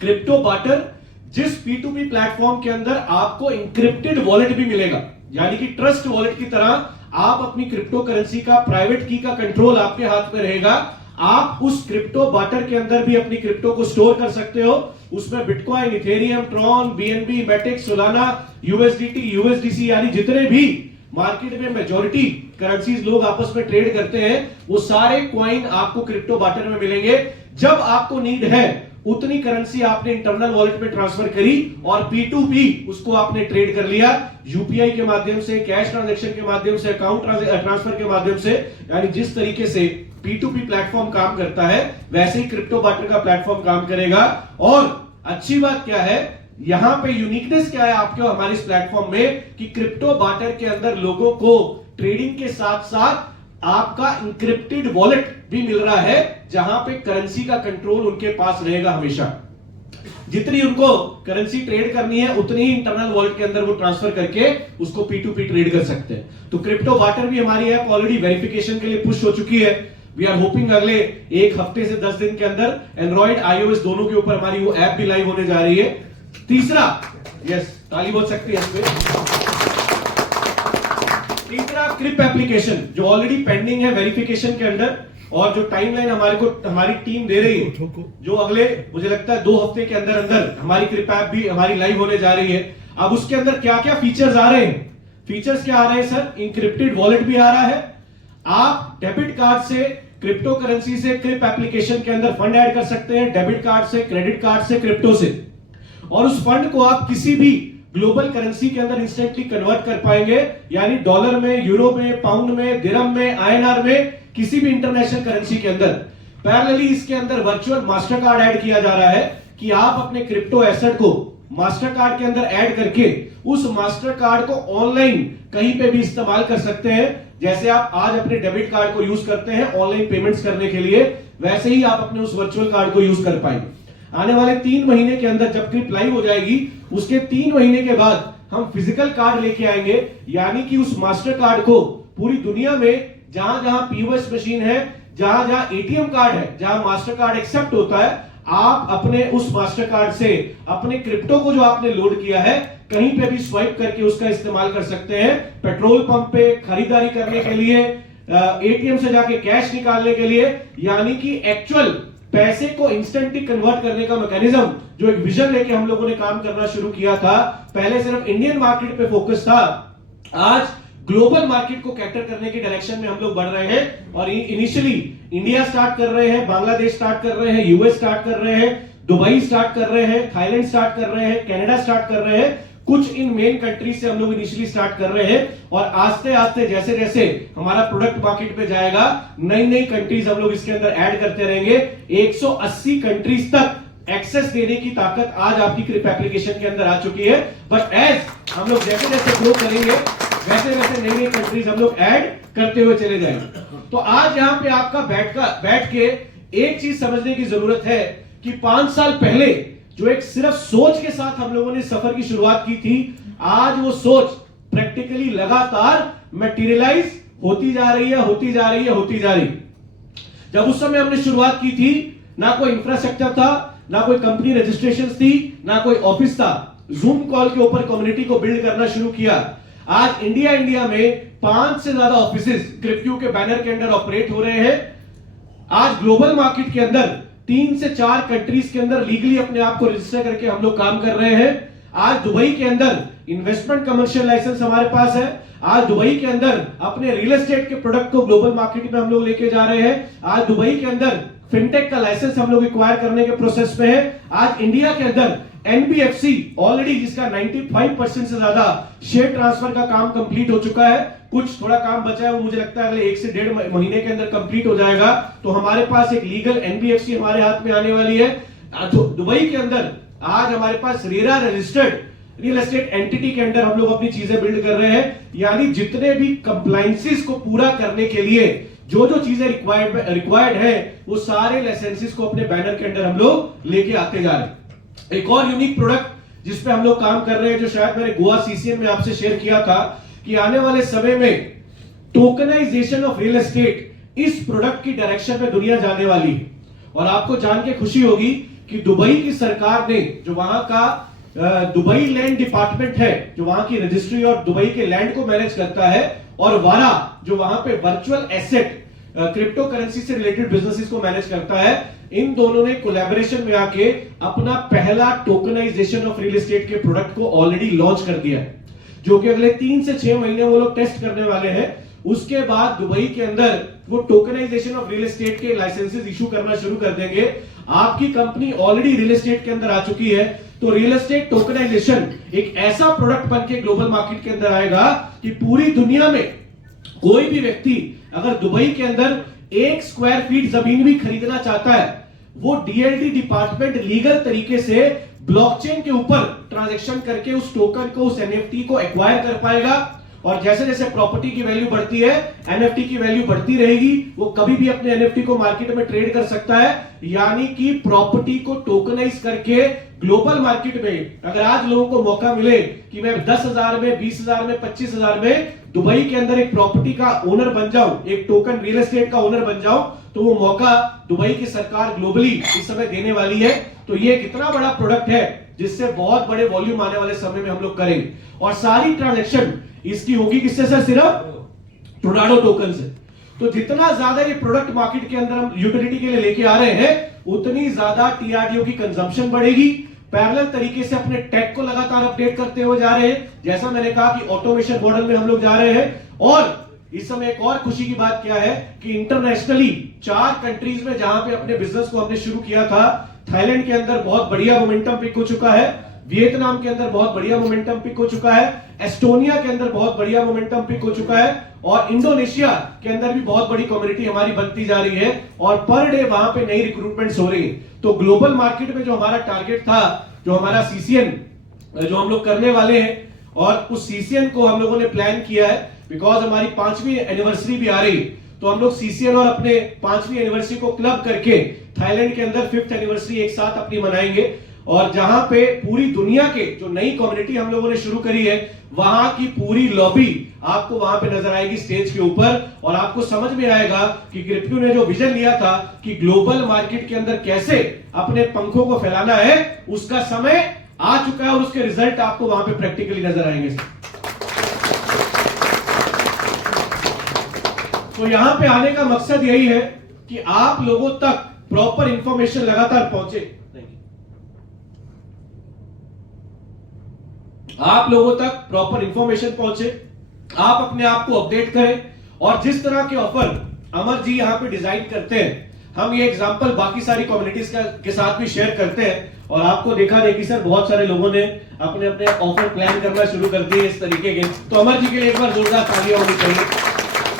Crypto barter, जिस P2P प्लेटफॉर्म के अंदर आपको इंक्रिप्टेड वॉलेट भी मिलेगा, यानी कि ट्रस्ट वॉलेट की तरह आप अपनी क्रिप्टो करेंसी का प्राइवेट की का कंट्रोल आपके हाथ में रहेगा। आप उस क्रिप्टो बाटर के अंदर भी अपनी क्रिप्टो को स्टोर कर सकते हो। उसमें bitcoin, Ethereum, Tron, BNB, matics, Solana, USDT, USDC यानी जितने भी मार्केट में मेजॉरिटी करेंसीज लोग आपस में ट्रेड करते हैं वो सारे कॉइन आपको क्रिप्टो बाटर में मिलेंगे। जब आपको नीड है उतनी करेंसी आपने इंटरनल वॉलेट में ट्रांसफर करी और P2P उसको आपने ट्रेड कर लिया, यूपीआई के माध्यम से, कैश ट्रांजैक्शन के माध्यम से, अकाउंट ट्रांसफर के माध्यम से। यानी जिस तरीके से P2P प्लेटफॉर्म काम करता है वैसे ही क्रिप्टो बाटर का प्लेटफॉर्म काम करेगा। और अच्छी बात क्या है, यहां पे यूनिकनेस क्या है आपके हमारे इस प्लेटफॉर्म में कि क्रिप्टो बाटर के अंदर लोगों को ट्रेडिंग के साथ साथ आपका इंक्रिप्टेड वॉलेट भी मिल रहा है जहां पे करेंसी का कंट्रोल उनके पास रहेगा हमेशा। जितनी उनको करेंसी ट्रेड करनी है उतनी ही इंटरनल वॉलेट के अंदर वो ट्रांसफर करके उसको P2P ट्रेड कर सकते हैं। तो क्रिप्टो बाटर भी हमारी ऐप ऑलरेडी वेरिफिकेशन के लिए पुश हो चुकी है। वी आर होपिंग अगले 1 हफ्ते से 10 दिन के अंदर एंड्रॉइड, iOS दोनों के ऊपर हमारी वो ऐप भी लाइव होने जा रही है। तीसरा, यस ताली बोल सकते हैं इसमें, तीसरा क्रिप एप्लीकेशन जो ऑलरेडी पेंडिंग है वेरिफिकेशन के अंडर और जो टाइमलाइन हमारी टीम दे रही है, जो अगले मुझे लगता है 2 हफ्ते के अंदर अंदर हमारी क्रिप ऐप भी हमारी लाइव होने जा रही है। अब उसके अंदर क्या क्या फीचर्स आ रहे हैं? फीचर्स क्या आ रहे हैं सर? इंक्रिप्टेड वॉलेट भी आ रहा है। आप डेबिट कार्ड से, क्रिप्टो करेंसी से क्रिप एप्लीकेशन के अंदर फंड ऐड कर सकते हैं, डेबिट कार्ड से, क्रेडिट कार्ड से, क्रिप्टो से, और उस फंड को आप किसी भी ग्लोबल करेंसी के अंदर इंस्टेंटली कन्वर्ट कर पाएंगे। यानी डॉलर में, यूरो में, पाउंड में, दिरहम में, आईएनआर में, किसी भी इंटरनेशनल करेंसी के अंदर। पैरेलली इसके अंदर वर्चुअल मास्टर कार्ड ऐड किया जा रहा है कि आप अपने क्रिप्टो एसेट को मास्टर कार्ड के अंदर ऐड करके उस मास्टर कार्ड को ऑनलाइन कहीं पे भी इस्तेमाल कर सकते हैं। जैसे आप आज अपने डेबिट कार्ड को यूज करते हैं ऑनलाइन पेमेंट्स करने के लिए, वैसे ही आप अपने उस वर्चुअल कार्ड को यूज कर पाएंगे। आने वाले 3 महीने के अंदर जब क्रिप लाइव हो जाएगी उसके 3 महीने के बाद हम फिजिकल कार्ड लेके आएंगे। यानी कि उस मास्टर कार्ड को पूरी दुनिया में जहां जहां पीओएस मशीन है, जहां जहां एटीएम कार्ड है, जहां मास्टर कार्ड एक्सेप्ट होता है, आप अपने उस मास्टर कार्ड से अपने क्रिप्टो को जो आपने लोड किया है कहीं पे भी स्वाइप करके उसका इस्तेमाल कर सकते हैं। पेट्रोल पंप पे खरीदारी करने के लिए, एटीएम से जाके कैश निकालने के लिए, यानी कि एक्चुअल पैसे को इंस्टेंटली कन्वर्ट करने का मैकेनिज्म जो एक विजन लेके हम लोगों ने काम करना शुरू किया था। पहले सिर्फ इंडियन मार्केट पे फोकस था, आज ग्लोबल मार्केट को कैटर करने की डायरेक्शन में हम लोग बढ़ रहे हैं। और इनिशियली इंडिया स्टार्ट कर रहे हैं, बांग्लादेश स्टार्ट कर रहे हैं, यूएस स्टार्ट कर रहे हैं, दुबई स्टार्ट कर रहे हैं, थाईलैंड स्टार्ट कर रहे हैं, कनाडा स्टार्ट कर रहे हैं। कुछ इन मेन कंट्रीज से हम लोग इनिशियली स्टार्ट कर रहे हैं और आस्ते आस्ते जैसे जैसे हमारा प्रोडक्ट मार्केट पे जाएगा नई नई कंट्रीज हम लोग इसके अंदर ऐड करते रहेंगे। 180 कंट्रीज तक एक्सेस देने की ताकत आज आपकी क्रिप एप्लीकेशन के अंदर आ चुकी है। बट एज हम लोग जैसे जैसे ग्रो करेंगे वैसे वैसे नई नई कंट्रीज हम लोग ऐड करते हुए चले जाएंगे। तो आज यहाँ पे आपका बैठ के एक चीज समझने की जरूरत है कि 5 साल पहले जो एक सिर्फ सोच के साथ हम लोगों ने सफर की शुरुआत की थी, आज वो सोच प्रैक्टिकली लगातार मटेरियलाइज होती जा रही है। जब उस समय हमने शुरुआत की थी ना कोई इंफ्रास्ट्रक्चर था, ना कोई कंपनी रजिस्ट्रेशन थी, ना कोई ऑफिस था। जूम कॉल के ऊपर कम्युनिटी को बिल्ड करना शुरू किया। आज इंडिया में 5 से ज्यादा ऑफिसेस क्रिप्क्यू के बैनर के अंदर ऑपरेट हो रहे हैं। आज ग्लोबल मार्केट के अंदर 3 से 4 कंट्रीज के अंदर लीगली अपने आप को रजिस्टर करके हम लोग काम कर रहे हैं। आज दुबई के अंदर इन्वेस्टमेंट कमर्शियल लाइसेंस हमारे पास है। आज दुबई के अंदर अपने रियल एस्टेट के प्रोडक्ट को ग्लोबल मार्केट में हम लोग लेके जा रहे हैं। आज दुबई के अंदर फिनटेक का लाइसेंस हम लोग एक्वायर करने के प्रोसेस में है। आज इंडिया के अंदर NBFC ऑलरेडी जिसका 95% से ज्यादा शेयर ट्रांसफर का काम कंप्लीट हो चुका है। कुछ थोड़ा काम बचा है, वो मुझे लगता है अगले 1 से 1.5 महीने के अंदर कंप्लीट हो जाएगा। तो हमारे पास एक लीगल NBFC हमारे हाथ में आने वाली है। दुबई के अंदर आज हमारे पास RERA registered real estate entity के अंदर हम लोग अपनी चीजें बिल्ड कर रहे हैं। यानी जितने भी कंप्लायंसेस को पूरा करने के लिए जो जो चीजें रिक्वायर्ड है वो सारे लाइसेंसेस को अपने बैनर के अंदर हम लोग लेके आते जा रहे हैं। एक और यूनिक प्रोडक्ट जिस पे हम लोग काम कर रहे हैं, जो शायद मैंने गोवा CCN में आपसे शेयर किया था कि आने वाले समय में टोकनाइजेशन ऑफ रियल एस्टेट इस प्रोडक्ट की डायरेक्शन में दुनिया जाने वाली है। और आपको जान के खुशी होगी कि दुबई की सरकार ने जो वहां का दुबई लैंड डिपार्टमेंट है, जो वहां की रजिस्ट्री और दुबई के लैंड को मैनेज करता है, और वारा जो वहां पे वर्चुअल एसेट क्रिप्टो करेंसी से रिलेटेड बिजनेसेस को मैनेज करता है, इन दोनों ने कोलैबोरेशन में आके अपना पहला टोकनाइजेशन ऑफ रियल एस्टेट के प्रोडक्ट को ऑलरेडी लॉन्च कर दिया है, जो कि अगले 3 से 6 महीने वो लोग टेस्ट करने वाले हैं। उसके बाद दुबई के अंदर वो टोकनाइजेशन ऑफ रियल एस्टेट के लाइसेंसेस इशू करना शुरू कर देंगे। आपकी कंपनी ऑलरेडी रियल एस्टेट के अंदर आ चुकी है, तो रियल एस्टेट टोकनाइजेशन एक ऐसा प्रोडक्ट बनके ग्लोबल मार्केट के अंदर आएगा कि पूरी दुनिया में कोई भी व्यक्ति अगर दुबई के अंदर 1 स्क्वायर फीट जमीन भी खरीदना चाहता है, वो DLD डिपार्टमेंट लीगल तरीके से ब्लॉकचेन के ऊपर ट्रांजैक्शन करके उस टोकन को, उस NFT को एक्वायर कर पाएगा। और जैसे जैसे प्रॉपर्टी की वैल्यू बढ़ती है, NFT की वैल्यू बढ़ती रहेगी। वो कभी भी अपने NFT को मार्केट में ट्रेड कर सकता है। यानी कि प्रॉपर्टी को टोकनाइज करके ग्लोबल मार्केट में अगर आज लोगों को मौका मिले कि मैं 10,000 में, 20,000 में, 25,000 में दुबई के अंदर एक प्रॉपर्टी का ओनर बन जाऊं, एक टोकन रियल एस्टेट का ओनर बन जाऊं, तो वो मौका दुबई की सरकार ग्लोबली इस समय देने वाली है। तो ये कितना बड़ा प्रोडक्ट है जिससे बहुत बड़े वॉल्यूम आने वाले समय में हम लोग करेंगे। और सारी ट्रांजैक्शन इसकी होगी किससे सर? सिर्फ टोर्नाडो टोकन से। तो जितना ज्यादा ये प्रोडक्ट मार्केट के अंदर हम यूटिलिटी के लिए लेके आ रहे हैं, उतनी ज्यादा TRDO की कंजम्पशन बढ़ेगी। पैरेलल तरीके से अपने टेक को लगातार अपडेट करते हुए जा रहे हैं। जैसा मैंने कहा कि ऑटोमेशन मॉडल में हम लोग जा रहे हैं। और इस समय एक और खुशी की बात क्या है कि इंटरनेशनली 4 कंट्रीज में जहां पे अपने बिजनेस को हमने शुरू किया था, थाईलैंड के अंदर बहुत बढ़िया मोमेंटम पिक हो चुका है, वियतनाम के अंदर बहुत बढ़िया मोमेंटम पिक हो चुका है, एस्टोनिया के अंदर बहुत बढ़िया मोमेंटम पिक हो चुका है, और इंडोनेशिया के अंदर भी बहुत बड़ी कम्युनिटी हमारी बनती जा रही है। और पर डे वहां पे नई रिक्रूटमेंट्स हो रही है। तो ग्लोबल मार्केट में जो हमारा टारगेट था, जो हमारा CCN जो हम लोग करने वाले हैं, और उस CCN को हम लोगों ने प्लान किया है बिकॉज हमारी 5वीं एनिवर्सरी भी आ रही है। तो हम लोग CCN और अपने 5वीं एनिवर्सरी को क्लब करके थाईलैंड के अंदर 5th एनिवर्सरी एक साथ अपनी मनाएंगे। और जहां पे पूरी दुनिया के जो नई कम्युनिटी हम लोगों ने शुरू करी है, वहां की पूरी लॉबी आपको वहां पे नजर आएगी स्टेज के ऊपर। और आपको समझ में आएगा कि क्रिप्टो ने जो विजन लिया था कि ग्लोबल मार्केट के अंदर कैसे अपने पंखों को फैलाना है, उसका समय आ चुका है और उसके रिजल्ट आपको वहां पे प्रैक्टिकली नजर आएंगे। तो यहां पे आने का मकसद यही है कि आप लोगों तक प्रॉपर इंफॉर्मेशन लगातार पहुंचे, आप लोगों तक प्रॉपर इंफॉर्मेशन पहुंचे, आप अपने आप को अपडेट करें। और जिस तरह के ऑफर अमर जी यहां पे डिजाइन करते हैं, हम ये एग्जांपल बाकी सारी कम्युनिटीज के साथ भी शेयर करते हैं। और आपको देखा देखी सर बहुत सारे लोगों ने अपने अपने ऑफर प्लान करना शुरू कर दिए इस तरीके के। तो अमर जी के लिए एक बार जोरदार तालियां होनी चाहिए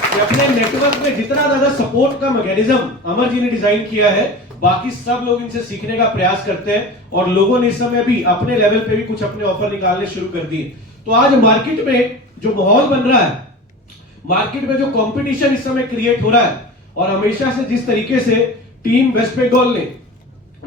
कि अपने नेटवर्क में जितना ज्यादा सपोर्ट का मैकेनिज्म अमर जी ने डिजाइन किया है, बाकी सब लोग इनसे सीखने का प्रयास करते हैं और लोगों ने इस समय भी अपने लेवल पे भी कुछ अपने ऑफर निकालने शुरू कर दिए। तो आज मार्केट में जो माहौल बन रहा है, मार्केट में जो कंपटीशन इस समय क्रिएट हो रहा है, और हमेशा से जिस तरीके से टीम वेस्ट बंगाल ने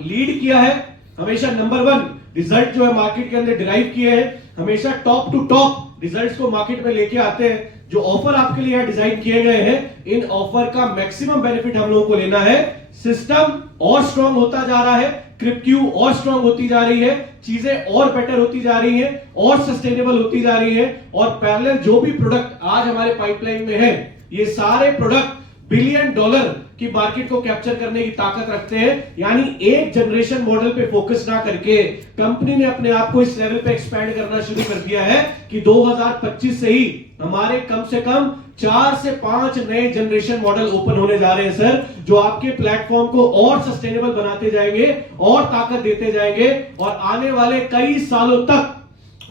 लीड किया है, हमेशा नंबर 1 रिजल्ट जो है मार्केट के अंदर डिराइव किए हैं, हमेशा टॉप टू टॉप रिजल्ट्स को मार्केट में लेके आते हैं। जो ऑफर आपके लिए डिजाइन किए गए हैं, इन ऑफर का मैक्सिमम बेनिफिट हम लोगों को लेना है। सिस्टम और स्ट्रांग होता जा रहा है, क्रिप्क्यू और स्ट्रांग होती जा रही है, चीजें और बेटर होती जा रही हैं और सस्टेनेबल होती जा रही है। और पैरेलल जो भी प्रोडक्ट आज हमारे पाइपलाइन में है, ये सारे प्रोडक्ट $1 बिलियन की मार्केट को कैप्चर करने की ताकत रखते हैं। यानी एक जनरेशन मॉडल पे फोकस ना करके कंपनी ने अपने आप को इस लेवल पे एक्सपैंड करना शुरू कर दिया है कि 2025 से ही हमारे कम से कम 4 से 5 नए जनरेशन मॉडल ओपन होने जा रहे हैं सर, जो आपके प्लेटफॉर्म को और सस्टेनेबल बनाते जाएंगे और ताकत देते जाएंगे। और आने वाले कई सालों तक,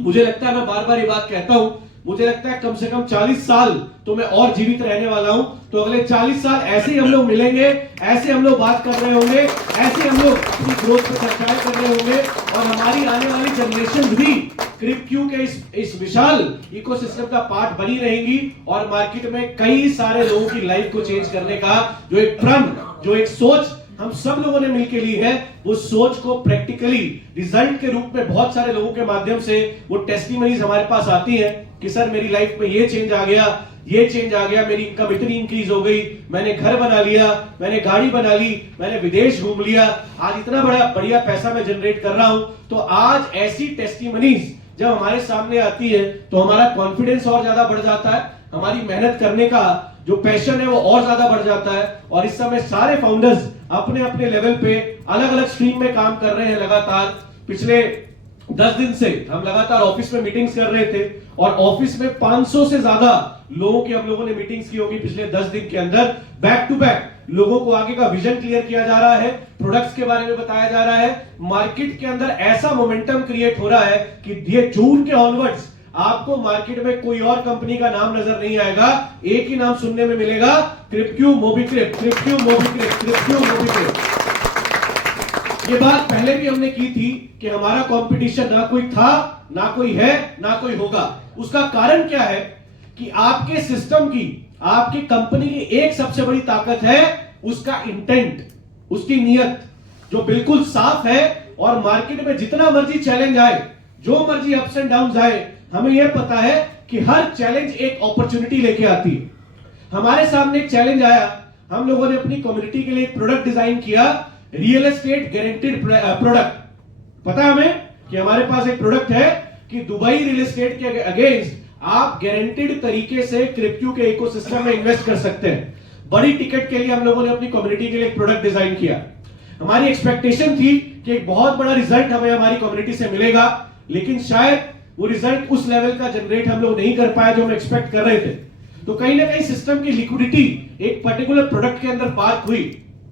मुझे लगता है, मैं बार बार ये बात कहता हूं, मुझे लगता है कम से कम 40 साल तो मैं और जीवित रहने वाला हूं। तो अगले 40 साल ऐसे ही हम लोग मिलेंगे, ऐसे हम लोग बात कर रहे होंगे, ऐसे हम लोग अपनी ग्रोथ पर चर्चाएं कर रहे होंगे और हमारी आने वाली जनरेशन भी क्रिप्क्यू के इस विशाल इकोसिस्टम का पार्ट बनी रहेंगी। और मार्केट में कई सारे लोगों की लाइफ को चेंज करने का जो एक प्रण, जो एक सोच हम सब लोगों ने मिलकर ली है, वो सोच को प्रैक्टिकली रिजल्ट के रूप में बहुत सारे लोगों के माध्यम से वो टेस्टिमनीज हमारे पास आती हैं कि सर मेरी लाइफ में ये चेंज आ गया, ये चेंज आ गया, मेरी इनकम इतनी इंक्रीज हो गई, मैंने घर बना लिया, मैंने गाड़ी बना ली, मैंने विदेश घूम लिया, आज इतना बड़ा बढ़िया पैसा मैं जनरेट कर रहा हूं। तो आज ऐसी टेस्टिमनीज जब हमारे सामने आती है तो हमारा कॉन्फिडेंस और ज्यादा बढ़ जाता है, हमारी मेहनत करने का जो पैशन है वो और ज्यादा बढ़ जाता है। और इस समय सारे फाउंडर्स अपने अपने लेवल पे अलग अलग स्ट्रीम में काम कर रहे हैं। लगातार पिछले 10 दिन से हम लगातार ऑफिस में मीटिंग्स कर रहे थे और ऑफिस में 500 से ज्यादा लोगों की हम लोगों ने मीटिंग्स की होगी पिछले 10 दिन के अंदर। बैक टू बैक लोगों को आगे का विजन क्लियर किया जा रहा है, प्रोडक्ट्स के बारे में बताया जा रहा है, मार्केट के अंदर ऐसा मोमेंटम क्रिएट हो रहा है कि ये जून के ऑनवर्ड्स आपको मार्केट में कोई और कंपनी का नाम नजर नहीं आएगा, एक ही नाम सुनने में मिलेगा, क्रिप्क्यू मोबीक्रिप, क्रिप्क्यू मोबीक्रिप, क्रिप्क्यू मोबीक्रिप। ये बात पहले भी हमने की थी कि हमारा कंपटीशन ना कोई था, ना कोई है, ना कोई होगा। उसका कारण क्या है कि आपके सिस्टम की, आपकी कंपनी की एक सबसे बड़ी ताकत है उसका इंटेंट, उसकी नीयत जो बिल्कुल साफ है। और मार्केट में जितना मर्जी चैलेंज आए, जो मर्जी अप्स एंड डाउन आए, हमें यह पता है कि हर चैलेंज एक अपॉर्चुनिटी लेके आती है। हमारे सामने एक चैलेंज आया, हम लोगों ने अपनी कम्युनिटी के लिए एक प्रोडक्ट डिजाइन किया, रियल एस्टेट गारंटीड प्रोडक्ट। पता है हमें कि हमारे पास एक प्रोडक्ट है कि दुबई रियल एस्टेट के अगेंस्ट आप गारंटीड तरीके से क्रिप्टो के इकोसिस्टम में इन्वेस्ट कर सकते हैं। बड़ी टिकट के लिए हम लोगों ने अपनी कम्युनिटी के लिए एक प्रोडक्ट डिजाइन किया। हमारी एक्सपेक्टेशन थी कि एक बहुत बड़ा रिजल्ट हमें हमारी कम्युनिटी से मिलेगा, लेकिन शायद वो रिजल्ट उस लेवल का जनरेट हम लोग नहीं कर पाए जो हम एक्सपेक्ट कर रहे थे। तो कहीं ना कहीं सिस्टम की लिक्विडिटी एक पर्टिकुलर प्रोडक्ट के अंदर पार्क हुई,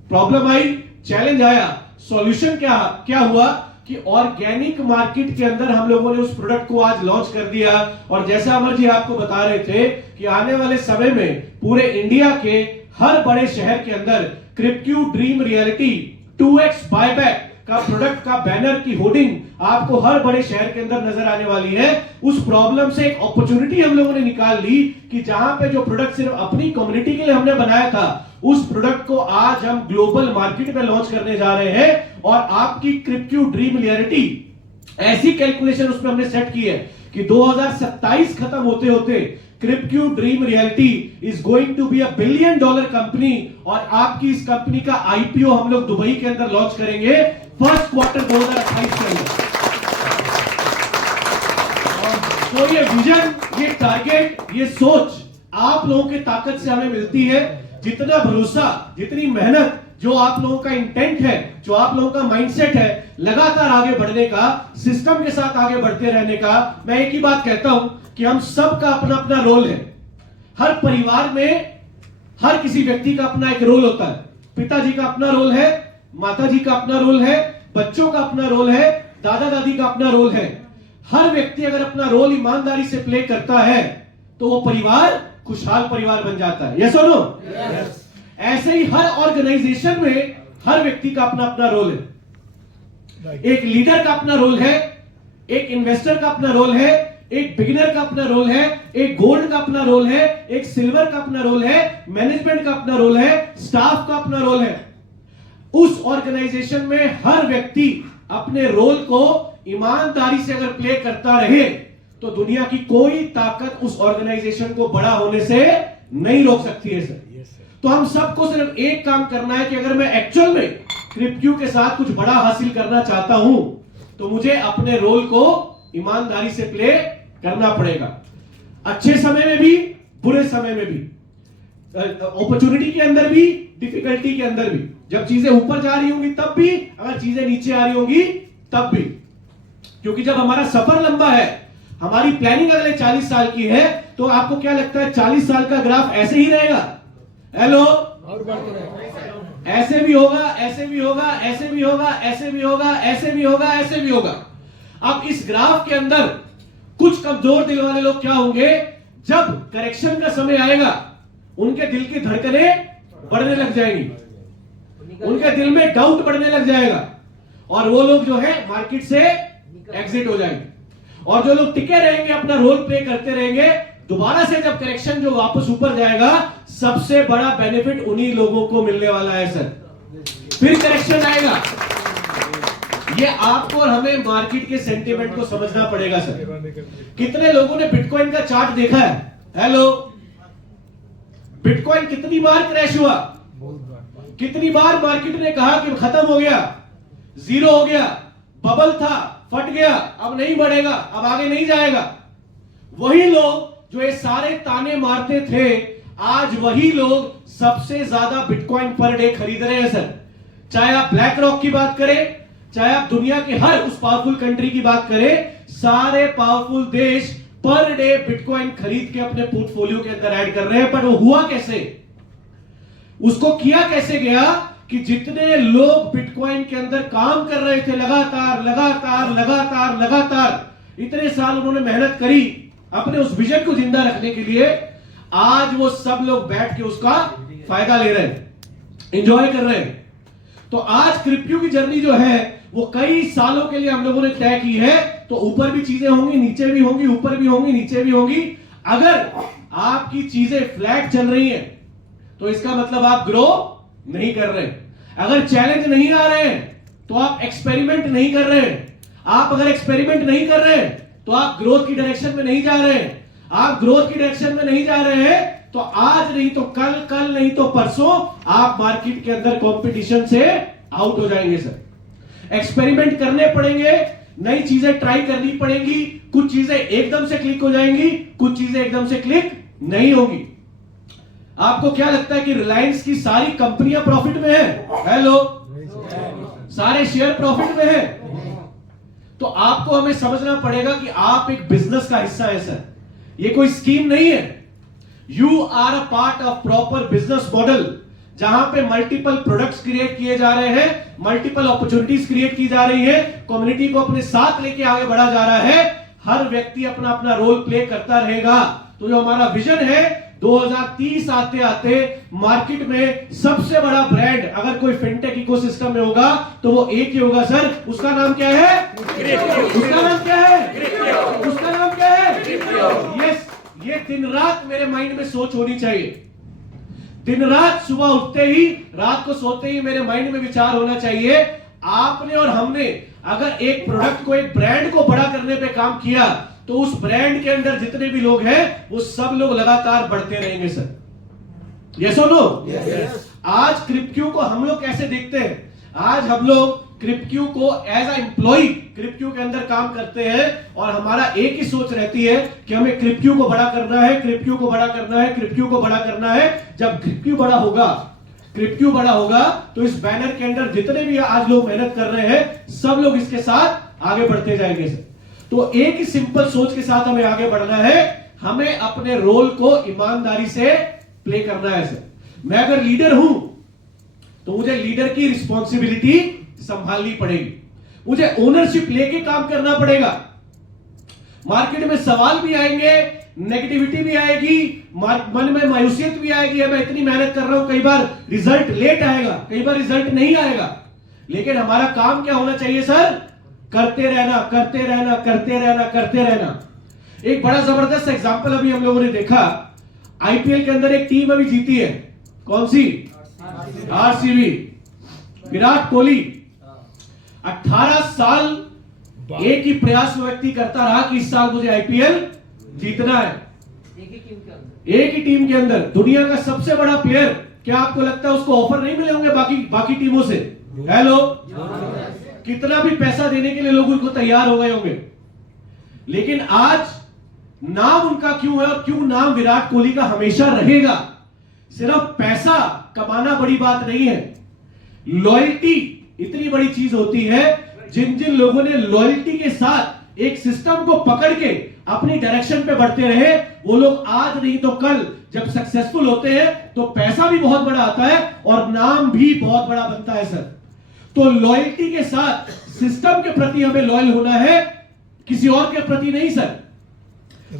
प्रॉब्लम आई, चैलेंज आया। सॉल्यूशन क्या हुआ कि ऑर्गेनिक मार्केट के अंदर हम लोगों ने उस प्रोडक्ट को आज लॉन्च कर दिया। और जैसा अमर जी आपको बता रहे थे कि आने वाले समय में पूरे इंडिया के हर बड़े शहर के अंदर क्रिप्क्यू ड्रीम रियलिटी 2x बायबैक का प्रोडक्ट का बैनर की होर्डिंग आपको हर बड़े शहर के अंदर नजर आने वाली है। उस प्रॉब्लम से एक अपॉर्चुनिटी हम लोगों ने निकाल ली कि जहां पे जो प्रोडक्ट सिर्फ अपनी कम्युनिटी के लिए हमने बनाया था, उस प्रोडक्ट को आज हम ग्लोबल मार्केट में लॉन्च करने जा रहे हैं। और आपकी क्रिप्क्यू ड्रीम रियलिटी, ऐसी कैलकुलेशन उसमें हमने सेट की है कि 2027 खत्म होते होते क्रिप्क्यू dream reality is going to be $1 billion company. और आपकी इस कंपनी का आईपीओ हम लोग दुबई के अंदर लॉन्च करेंगे फर्स्ट क्वार्टर 2028 के अंदर। तो ये विजन, ये टारगेट, ये सोच आप लोगों की ताकत से हमें मिलती है। जितना भरोसा, जितनी मेहनत, जो आप लोगों का इंटेंट है, जो आप लोगों का माइंडसेट है लगातार आगे बढ़ने का, सिस्टम के साथ आगे बढ़ते रहने का, मैं एक ही बात कहता हूं कि हम सबका अपना अपना रोल है। हर परिवार में हर किसी व्यक्ति का अपना एक रोल होता है। पिताजी का अपना रोल है, माताजी का अपना रोल है, बच्चों का अपना रोल है, दादा दादी का अपना रोल है। हर व्यक्ति अगर अपना रोल ईमानदारी से प्ले करता है तो वो परिवार खुशहाल परिवार बन जाता है। यस और नो? ऐसे ही हर ऑर्गेनाइजेशन में हर व्यक्ति का अपना अपना रोल है। एक लीडर का अपना रोल है, एक इन्वेस्टर का अपना रोल है, एक बिगिनर का अपना रोल है, एक गोल्ड का अपना रोल है, एक सिल्वर का अपना रोल है, मैनेजमेंट का अपना रोल है, स्टाफ का अपना रोल है। उस ऑर्गेनाइजेशन में हर व्यक्ति अपने रोल को ईमानदारी से अगर प्ले करता रहे तो दुनिया की कोई ताकत उस ऑर्गेनाइजेशन को बड़ा होने से नहीं रोक सकती है सर। तो हम सबको सिर्फ एक काम करना है कि अगर मैं एक्चुअल में क्रिप्क्यू के साथ कुछ बड़ा हासिल करना चाहता हूं तो मुझे अपने रोल को ईमानदारी से प्ले करना पड़ेगा, अच्छे समय में भी बुरे समय में भी, अपॉर्चुनिटी के अंदर भी डिफिकल्टी के अंदर भी, जब चीजें ऊपर जा रही होंगी तब भी, अगर चीजें नीचे आ रही होंगी तब भी। क्योंकि जब हमारा सफर लंबा है, हमारी प्लानिंग अगले 40 साल की है, तो आपको क्या लगता है 40 साल का ग्राफ ऐसे ही रहेगा? हेलो, ऐसे भी होगा, ऐसे भी होगा, ऐसे भी होगा, ऐसे भी होगा, ऐसे भी होगा, ऐसे भी होगा। अब इस ग्राफ के अंदर कुछ कमजोर दिल वाले लोग क्या होंगे, जब करेक्शन का समय आएगा उनके दिल की धड़कनें बढ़ने लग जाएंगी, उनके दिल में डाउट बढ़ने लग जाएगा और वो लोग जो है मार्केट से एग्जिट हो जाएंगे। और जो लोग टिके रहेंगे, अपना रोल प्ले करते रहेंगे, दोबारा से जब करेक्शन जो वापस ऊपर जाएगा, सबसे बड़ा बेनिफिट उन्हीं लोगों को मिलने वाला है सर। फिर करेक्शन आएगा। ये आपको और हमें मार्केट के सेंटीमेंट को समझना पड़ेगा सर। कितने लोगों ने बिटकॉइन का चार्ट देखा है? हेलो, बिटकॉइन कितनी बार क्रैश हुआ, कितनी बार मार्केट ने कहा कि खत्म हो गया, जीरो हो गया, बबल था, फट गया, अब नहीं बढ़ेगा, अब आगे नहीं जाएगा। वही लोग जो ये सारे ताने मारते थे, आज वही लोग सबसे ज्यादा बिटकॉइन पर डे खरीद रहे हैं सर। चाहे आप ब्लैक रॉक की बात करें, चाहे आप दुनिया के हर उस पावरफुल कंट्री की बात करें, सारे पावरफुल देश पर डे बिटकॉइन खरीद के अपने पोर्टफोलियो के अंदर ऐड कर रहे हैं। पर वो हुआ कैसे, उसको किया कैसे गया कि जितने लोग बिटकॉइन के अंदर काम कर रहे थे, लगातार लगातार लगातार लगातार इतने साल उन्होंने मेहनत करी अपने उस विजन को जिंदा रखने के लिए, आज वो सब लोग बैठ के उसका फायदा ले रहे हैं, एंजॉय कर रहे हैं। तो आज क्रिप्टो की जर्नी जो है वो कई सालों के लिए हम लोगों ने तय की है। तो ऊपर भी चीजें होंगी, नीचे भी होंगी, ऊपर भी होंगी, नीचे भी होंगी। अगर आपकी चीजें फ्लैट चल रही हैं तो इसका मतलब आप ग्रो नहीं कर रहे। अगर चैलेंज नहीं आ रहे हैं तो आप एक्सपेरिमेंट नहीं कर रहे हैं। आप अगर एक्सपेरिमेंट नहीं कर रहे हैं तो आप ग्रोथ की डायरेक्शन में नहीं जा रहे हैं। आप ग्रोथ की डायरेक्शन में नहीं जा रहे हैं तो आज नहीं तो कल, कल नहीं तो परसों आप मार्केट के अंदर कंपटीशन से आउट हो जाएंगे सर। एक्सपेरिमेंट करने पड़ेंगे, नई चीजें ट्राई करनी पड़ेंगी। कुछ चीजें एकदम से क्लिक हो जाएंगी, कुछ चीजें एकदम से क्लिक नहीं होगी। आपको क्या लगता है कि रिलायंस की सारी कंपनियां प्रॉफिट में है? हेलो, सारे शेयर प्रॉफिट में है? तो आपको हमें समझना पड़ेगा कि आप एक बिजनेस का हिस्सा है सर, ये कोई स्कीम नहीं है। You are a part of proper business model, जहां पे मल्टीपल प्रोडक्ट्स क्रिएट किए जा रहे हैं, मल्टीपल अपॉर्चुनिटीज क्रिएट की जा रही है, कम्युनिटी को अपने साथ लेके आगे बढ़ा जा रहा है। हर व्यक्ति अपना अपना रोल प्ले करता रहेगा। तो जो हमारा विजन है 2030 आते आते मार्केट में सबसे बड़ा ब्रांड अगर कोई फिनटेक इकोसिस्टम में होगा तो वो एक ही होगा सर। उसका नाम क्या है? उसका नाम क्या है? उसका नाम क्या है? यस, ये दिन रात मेरे माइंड में सोच होनी चाहिए। दिन रात सुबह उठते ही, रात को सोते ही मेरे माइंड में विचार होना चाहिए। आपने और हमने अगर एक प्रोडक्ट को, एक ब्रांड को बड़ा करने पे काम किया तो उस ब्रांड के अंदर जितने भी लोग हैं वो सब लोग लगातार बढ़ते रहेंगे सर। यस और नो? आज क्रिप्टो को हम लोग कैसे देखते हैं? आज हम लोग क्रिप्टो को एज अ एम्प्लॉय क्रिप्टो के अंदर काम करते हैं और हमारा एक ही सोच रहती है कि हमें क्रिप्टो को बड़ा करना है, क्रिप्टो को बड़ा करना है, क्रिप्टो को बड़ा करना है। जब क्रिप्टो बड़ा होगा, क्रिप्टो बड़ा होगा तो इस बैनर के अंदर जितने भी आज लोग मेहनत कर रहे हैं सब लोग इसके साथ आगे बढ़ते जाएंगे सर। तो एक ही सिंपल सोच के साथ हमें आगे बढ़ना है, हमें अपने रोल को ईमानदारी से प्ले करना है सर। मैं अगर लीडर हूं तो मुझे लीडर की रिस्पॉन्सिबिलिटी संभालनी पड़ेगी, मुझे ओनरशिप लेके काम करना पड़ेगा। मार्केट में सवाल भी आएंगे, नेगेटिविटी भी आएगी, मन में मायूसियत भी आएगी, मैं इतनी मेहनत कर रहा हूं, कई बार रिजल्ट लेट आएगा, कई बार रिजल्ट नहीं आएगा, लेकिन हमारा काम क्या होना चाहिए सर? करते रहना, करते रहना, करते रहना, करते रहना। एक बड़ा जबरदस्त एग्जांपल अभी हम लोगों ने देखा, आईपीएल के अंदर एक टीम अभी जीती है, कौन सी? आरसीबी। विराट कोहली 18 साल एक ही प्रयास व्यक्ति करता रहा कि इस साल मुझे आईपीएल जीतना है। एक ही टीम के अंदर, एक ही टीम के अंदर दुनिया का सबसे बड़ा प्लेयर, क्या आपको लगता है उसको ऑफर नहीं मिले होंगे बाकी टीमों से? हेलो, कितना भी पैसा देने के लिए लोग उनको तैयार हो गए होंगे, लेकिन आज नाम उनका क्यों है और क्यों नाम विराट कोहली का हमेशा रहेगा? सिर्फ पैसा कमाना बड़ी बात नहीं है, लॉयल्टी इतनी बड़ी चीज होती है। जिन जिन लोगों ने लॉयल्टी के साथ एक सिस्टम को पकड़ के अपनी डायरेक्शन पे बढ़ते रहे, वो लोग आज नहीं तो कल जब सक्सेसफुल होते हैं तो पैसा भी बहुत बड़ा आता है और नाम भी बहुत बड़ा बनता है सर। तो लॉयल्टी के साथ सिस्टम के प्रति हमें लॉयल होना है, किसी और के प्रति नहीं सर,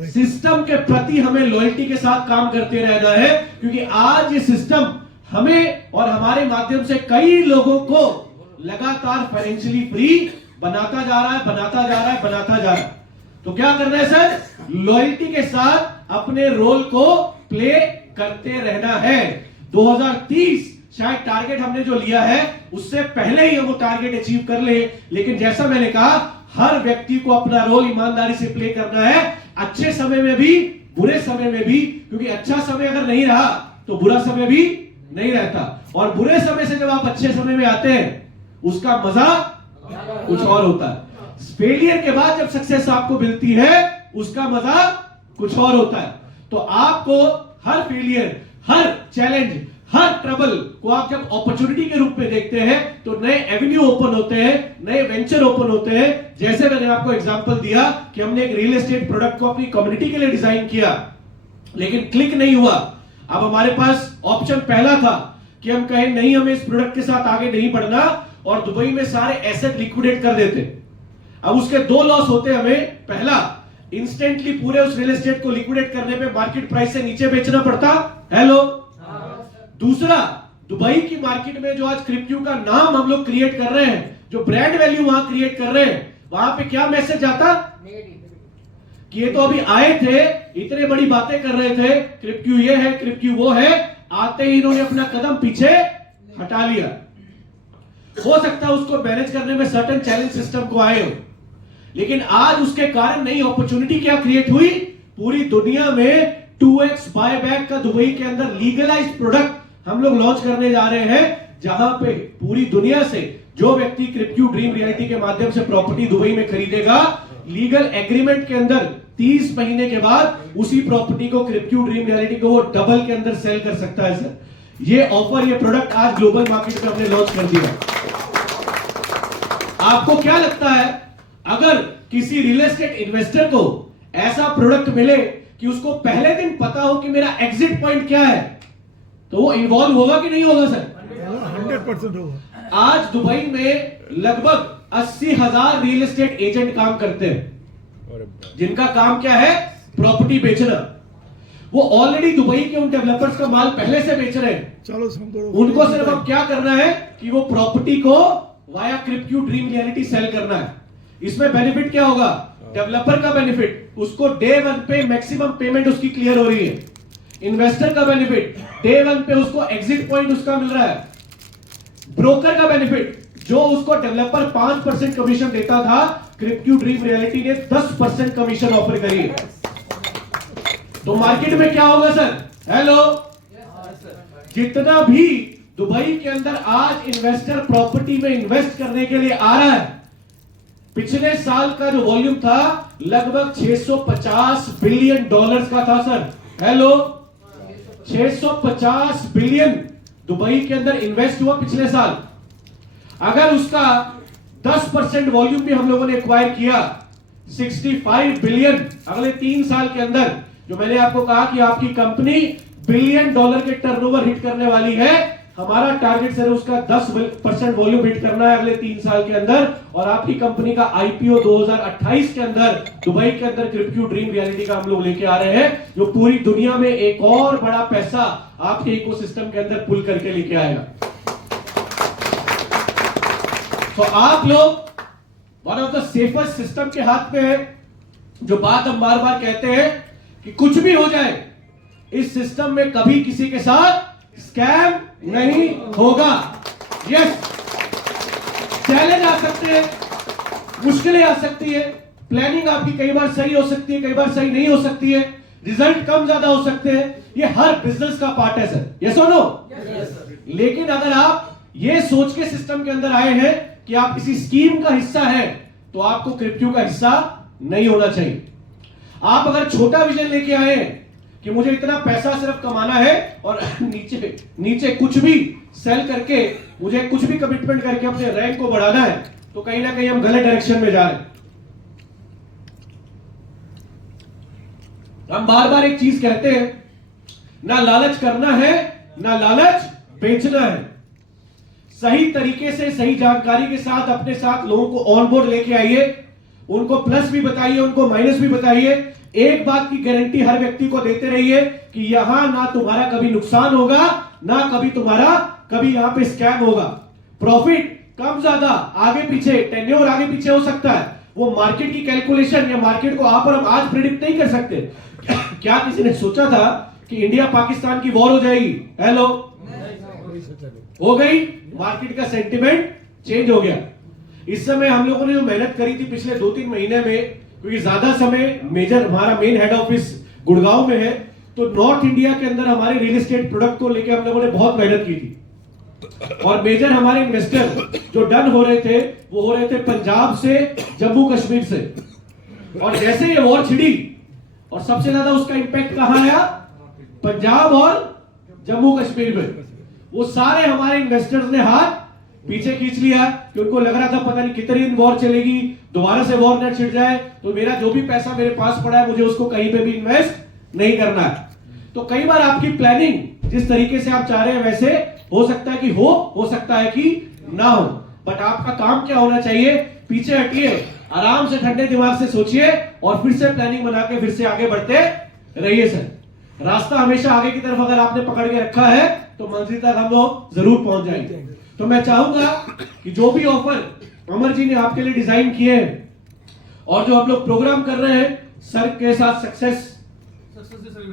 सिस्टम के प्रति हमें लॉयल्टी के साथ काम करते रहना है, क्योंकि आज ये सिस्टम हमें और हमारे माध्यम से कई लोगों को लगातार फाइनेंशियली फ्री बनाता जा रहा है, बनाता जा रहा है, बनाता जा रहा है। तो क्या करना है सर? लॉयल्टी के साथ अपने रोल को प्ले करते रहना है। 2030 शायद टारगेट हमने जो लिया है उससे पहले ही हम वो टारगेट अचीव कर ले, लेकिन जैसा मैंने कहा, हर व्यक्ति को अपना रोल ईमानदारी से प्ले करना है, अच्छे समय में भी, बुरे समय में भी, क्योंकि अच्छा समय अगर नहीं रहा तो बुरा समय भी नहीं रहता, और बुरे समय से जब आप अच्छे समय में आते हैं उसका मजा कुछ और होता है। फेलियर के बाद जब सक्सेस आपको मिलती है उसका मजा कुछ और होता है। तो आपको हर फेलियर, हर चैलेंज, हर ट्रबल को आप जब अपॉर्चुनिटी के रूप में देखते हैं तो नए एवेन्यू ओपन होते हैं, नए वेंचर ओपन होते हैं। जैसे मैंने आपको एग्जांपल दिया कि हमने एक रियल एस्टेट प्रोडक्ट को अपनी कम्युनिटी के लिए डिजाइन किया, लेकिन क्लिक नहीं हुआ। अब हमारे पास ऑप्शन पहला था कि हम कहें नहीं, हमें इस प्रोडक्ट के साथ आगे नहीं बढ़ना और दुबई में सारे एसेट लिक्विडेट कर देते। अब उसके दो लॉस होते हमें, पहला, इंस्टेंटली पूरे उस रियल एस्टेट को लिक्विडेट करने पे मार्केट प्राइस से नीचे बेचना पड़ता, हेलो। दूसरा, दुबई की मार्केट में जो आज क्रिप्टो का नाम हम लोग क्रिएट कर रहे हैं, जो ब्रांड वैल्यू वहां क्रिएट कर रहे हैं, वहां पे क्या मैसेज आता कि ये तो अभी आए थे, इतने बड़ी बातें कर रहे थे, क्रिप्टो ये है, क्रिप्टो वो है, आते ही इन्होंने अपना कदम पीछे हटा लिया। हो सकता है उसको मैनेज करने में सर्टेन चैलेंज सिस्टम को आए हो, लेकिन आज उसके कारण नई अपॉर्चुनिटी क्या क्रिएट हुई? पूरी दुनिया में 2x बायबैक का दुबई के अंदर लीगलाइज्ड प्रोडक्ट हम लोग लॉन्च करने जा रहे हैं, जहां पे पूरी दुनिया से जो व्यक्ति क्रिप्टो ड्रीम रियलिटी के माध्यम से प्रॉपर्टी दुबई में खरीदेगा, लीगल एग्रीमेंट के अंदर 30 महीने के बाद उसी प्रॉपर्टी को, क्रिप्टो ड्रीम रियलिटी को, वो डबल के अंदर सेल कर सकता है सर। ये ऑफर, ये प्रोडक्ट आज ग्लोबल मार्केट में हमने लॉन्च कर दिया। आपको क्या लगता है, अगर किसी रियल एस्टेट इन्वेस्टर को ऐसा प्रोडक्ट मिले कि उसको पहले दिन पता हो कि मेरा एग्जिट पॉइंट क्या है, तो वो इन्वॉल्व होगा कि नहीं होगा सर? 100% होगा। आज दुबई में लगभग 80,000 रियल एस्टेट एजेंट काम करते हैं, जिनका काम क्या है? प्रॉपर्टी बेचना। वो ऑलरेडी दुबई के उन डेवलपर्स का माल पहले से बेच रहे हैं। चलो उनको सिर्फ अब क्या करना है कि वो प्रॉपर्टी को via crypto dream reality sale करना है। इसमें बेनिफिट क्या होगा? डेवलपर का बेनिफिट, उसको डे 1 पे मैक्सिमम पेमेंट उसकी क्लियर हो रही है। इन्वेस्टर का बेनिफिट, डे 1 पे उसको एग्जिट पॉइंट उसका मिल रहा है। ब्रोकर का बेनिफिट, जो उसको डेवलपर 5% कमीशन देता था, क्रिप्टो ड्रीम रियलिटी ने 10% कमीशन ऑफर करी है। तो मार्केट में क्या होगा सर? हेलो, जितना भी दुबई के अंदर आज इन्वेस्टर प्रॉपर्टी में इन्वेस्ट करने के लिए आ रहा है, पिछले साल का जो वॉल्यूम था लगभग $650 बिलियन का था सर। हेलो, 650 बिलियन दुबई के अंदर इन्वेस्ट हुआ पिछले साल। अगर उसका 10% वॉल्यूम भी हम लोगों ने एक्वायर किया, 65 बिलियन अगले 3 साल के अंदर, जो मैंने आपको कहा कि आपकी कंपनी $1 बिलियन के टर्नओवर हिट करने वाली है, हमारा टारगेट सर उसका 10% वॉल्यूम हिट करना है अगले 3 साल के अंदर, और आपकी कंपनी का आईपीओ 2028 के अंदर दुबई के अंदर क्रिप्क्यू ड्रीम रियलिटी का हम लोग लेके आ रहे हैं, जो पूरी दुनिया में एक और बड़ा पैसा आपके इकोसिस्टम के अंदर पुल करके लेके आएगा। तो आप लोग one of the safest system के हाथ में है। जो बात हम बार बार कहते हैं कि कुछ भी हो जाए, इस सिस्टम में कभी किसी के साथ स्कैम नहीं होगा। यस, चैलेंज आ सकते हैं, मुश्किलें आ सकती है, प्लानिंग आपकी कई बार सही हो सकती है, कई बार सही नहीं हो सकती है, रिजल्ट कम ज्यादा हो सकते हैं, ये हर बिजनेस का पार्ट है सर। यस और नो? लेकिन अगर आप ये सोच के सिस्टम के अंदर आए हैं कि आप किसी स्कीम का हिस्सा हैं, तो आपको क्रिप्टो का हिस्सा नहीं होना चाहिए। आप अगर छोटा विजन लेके आए हैं कि मुझे इतना पैसा सिर्फ कमाना है और नीचे कुछ भी सेल करके मुझे कुछ भी कमिटमेंट करके अपने रैंक को बढ़ाना है, तो कहीं ना कहीं हम गलत डायरेक्शन में जा रहे हैं। हम बार बार एक चीज कहते हैं, ना लालच करना है, ना लालच बेचना है। सही तरीके से सही जानकारी के साथ अपने साथ लोगों को ऑन बोर्ड लेके आइए, उनको प्लस भी बताइए, उनको माइनस भी बताइए। एक बात की गारंटी हर व्यक्ति को देते रहिए कि यहां ना तुम्हारा कभी नुकसान होगा, ना कभी यहां पे स्कैम होगा। प्रॉफिट कम ज्यादा आगे पीछे, टेन्योर आगे पीछे हो सकता है, वो मार्केट की कैलकुलेशन या मार्केट को आप और हम आज प्रेडिक्ट नहीं कर सकते। क्या किसी ने सोचा था कि इंडिया पाकिस्तान की वॉर हो जाएगी? हेलो, हो गई। मार्केट का सेंटिमेंट चेंज हो गया। इस समय हम लोगों ने जो मेहनत करी थी पिछले 2-3 महीने में, क्योंकि ज्यादा समय हमारा मेन हेड ऑफिस गुड़गांव में है, तो नॉर्थ इंडिया के अंदर हमारे रियल एस्टेट प्रोडक्ट को लेकर हम लोगों ने बहुत मेहनत की थी। और मेजर हमारे इन्वेस्टर जो डन हो रहे थे, वो हो रहे थे पंजाब से, जम्मू कश्मीर से। और जैसे ये वॉर छिड़ी, और सबसे ज्यादा उसका इंपैक्ट कहां आया? पंजाब और जम्मू कश्मीर में। वो सारे हमारे इन्वेस्टर्स ने हाथ पीछे खींच लिया कि उनको लग रहा था पता नहीं कितनी दिन वॉर चलेगी, दोबारा से वॉर न छिड़ जाए, तो मेरा जो भी पैसा मेरे पास पड़ा है मुझे उसको कहीं पे भी इन्वेस्ट नहीं करना है। तो कई बार आपकी प्लानिंग जिस तरीके से आप चाह रहे हैं वैसे हो सकता है कि हो सकता है कि ना हो, बट आपका काम क्या होना चाहिए? पीछे हटिए, आराम से ठंडे दिमाग से सोचिए और फिर से प्लानिंग बना के फिर से आगे बढ़ते रहिए सर। रास्ता हमेशा आगे की तरफ अगर आपने पकड़ के रखा है तो मंजिल तक हम लोग जरूर पहुंच जाएंगे। तो मैं चाहूंगा कि जो भी ऑफर अमर जी ने आपके लिए डिजाइन किए हैं और जो आप लोग प्रोग्राम कर रहे हैं सर के साथ,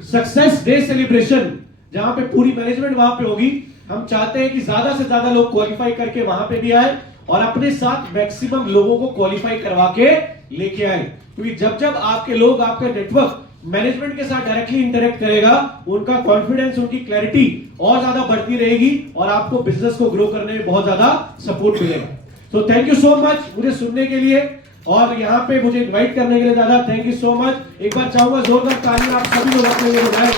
सक्सेस डे सेलिब्रेशन, जहां पे पूरी मैनेजमेंट वहां पे होगी, हम चाहते हैं कि ज्यादा से ज्यादा लोग क्वालिफाई करके वहां पे भी आए और अपने साथ मैक्सिमम लोगों को क्वालिफाई करवा के लेके आए। क्योंकि जब आपके लोग, आपका नेटवर्क मैनेजमेंट के साथ डायरेक्टली इंटरेक्ट करेगा, उनका कॉन्फिडेंस, उनकी क्लैरिटी और ज्यादा बढ़ती रहेगी और आपको बिजनेस को ग्रो करने में बहुत ज्यादा सपोर्ट मिलेगा। तो थैंक यू सो मच मुझे सुनने के लिए और यहाँ पे मुझे इनवाइट करने के लिए दादा, थैंक यू सो मच। एक बार चाहूंगा जोरदार ताली आप सभी लोग अपने लिए बजाएं।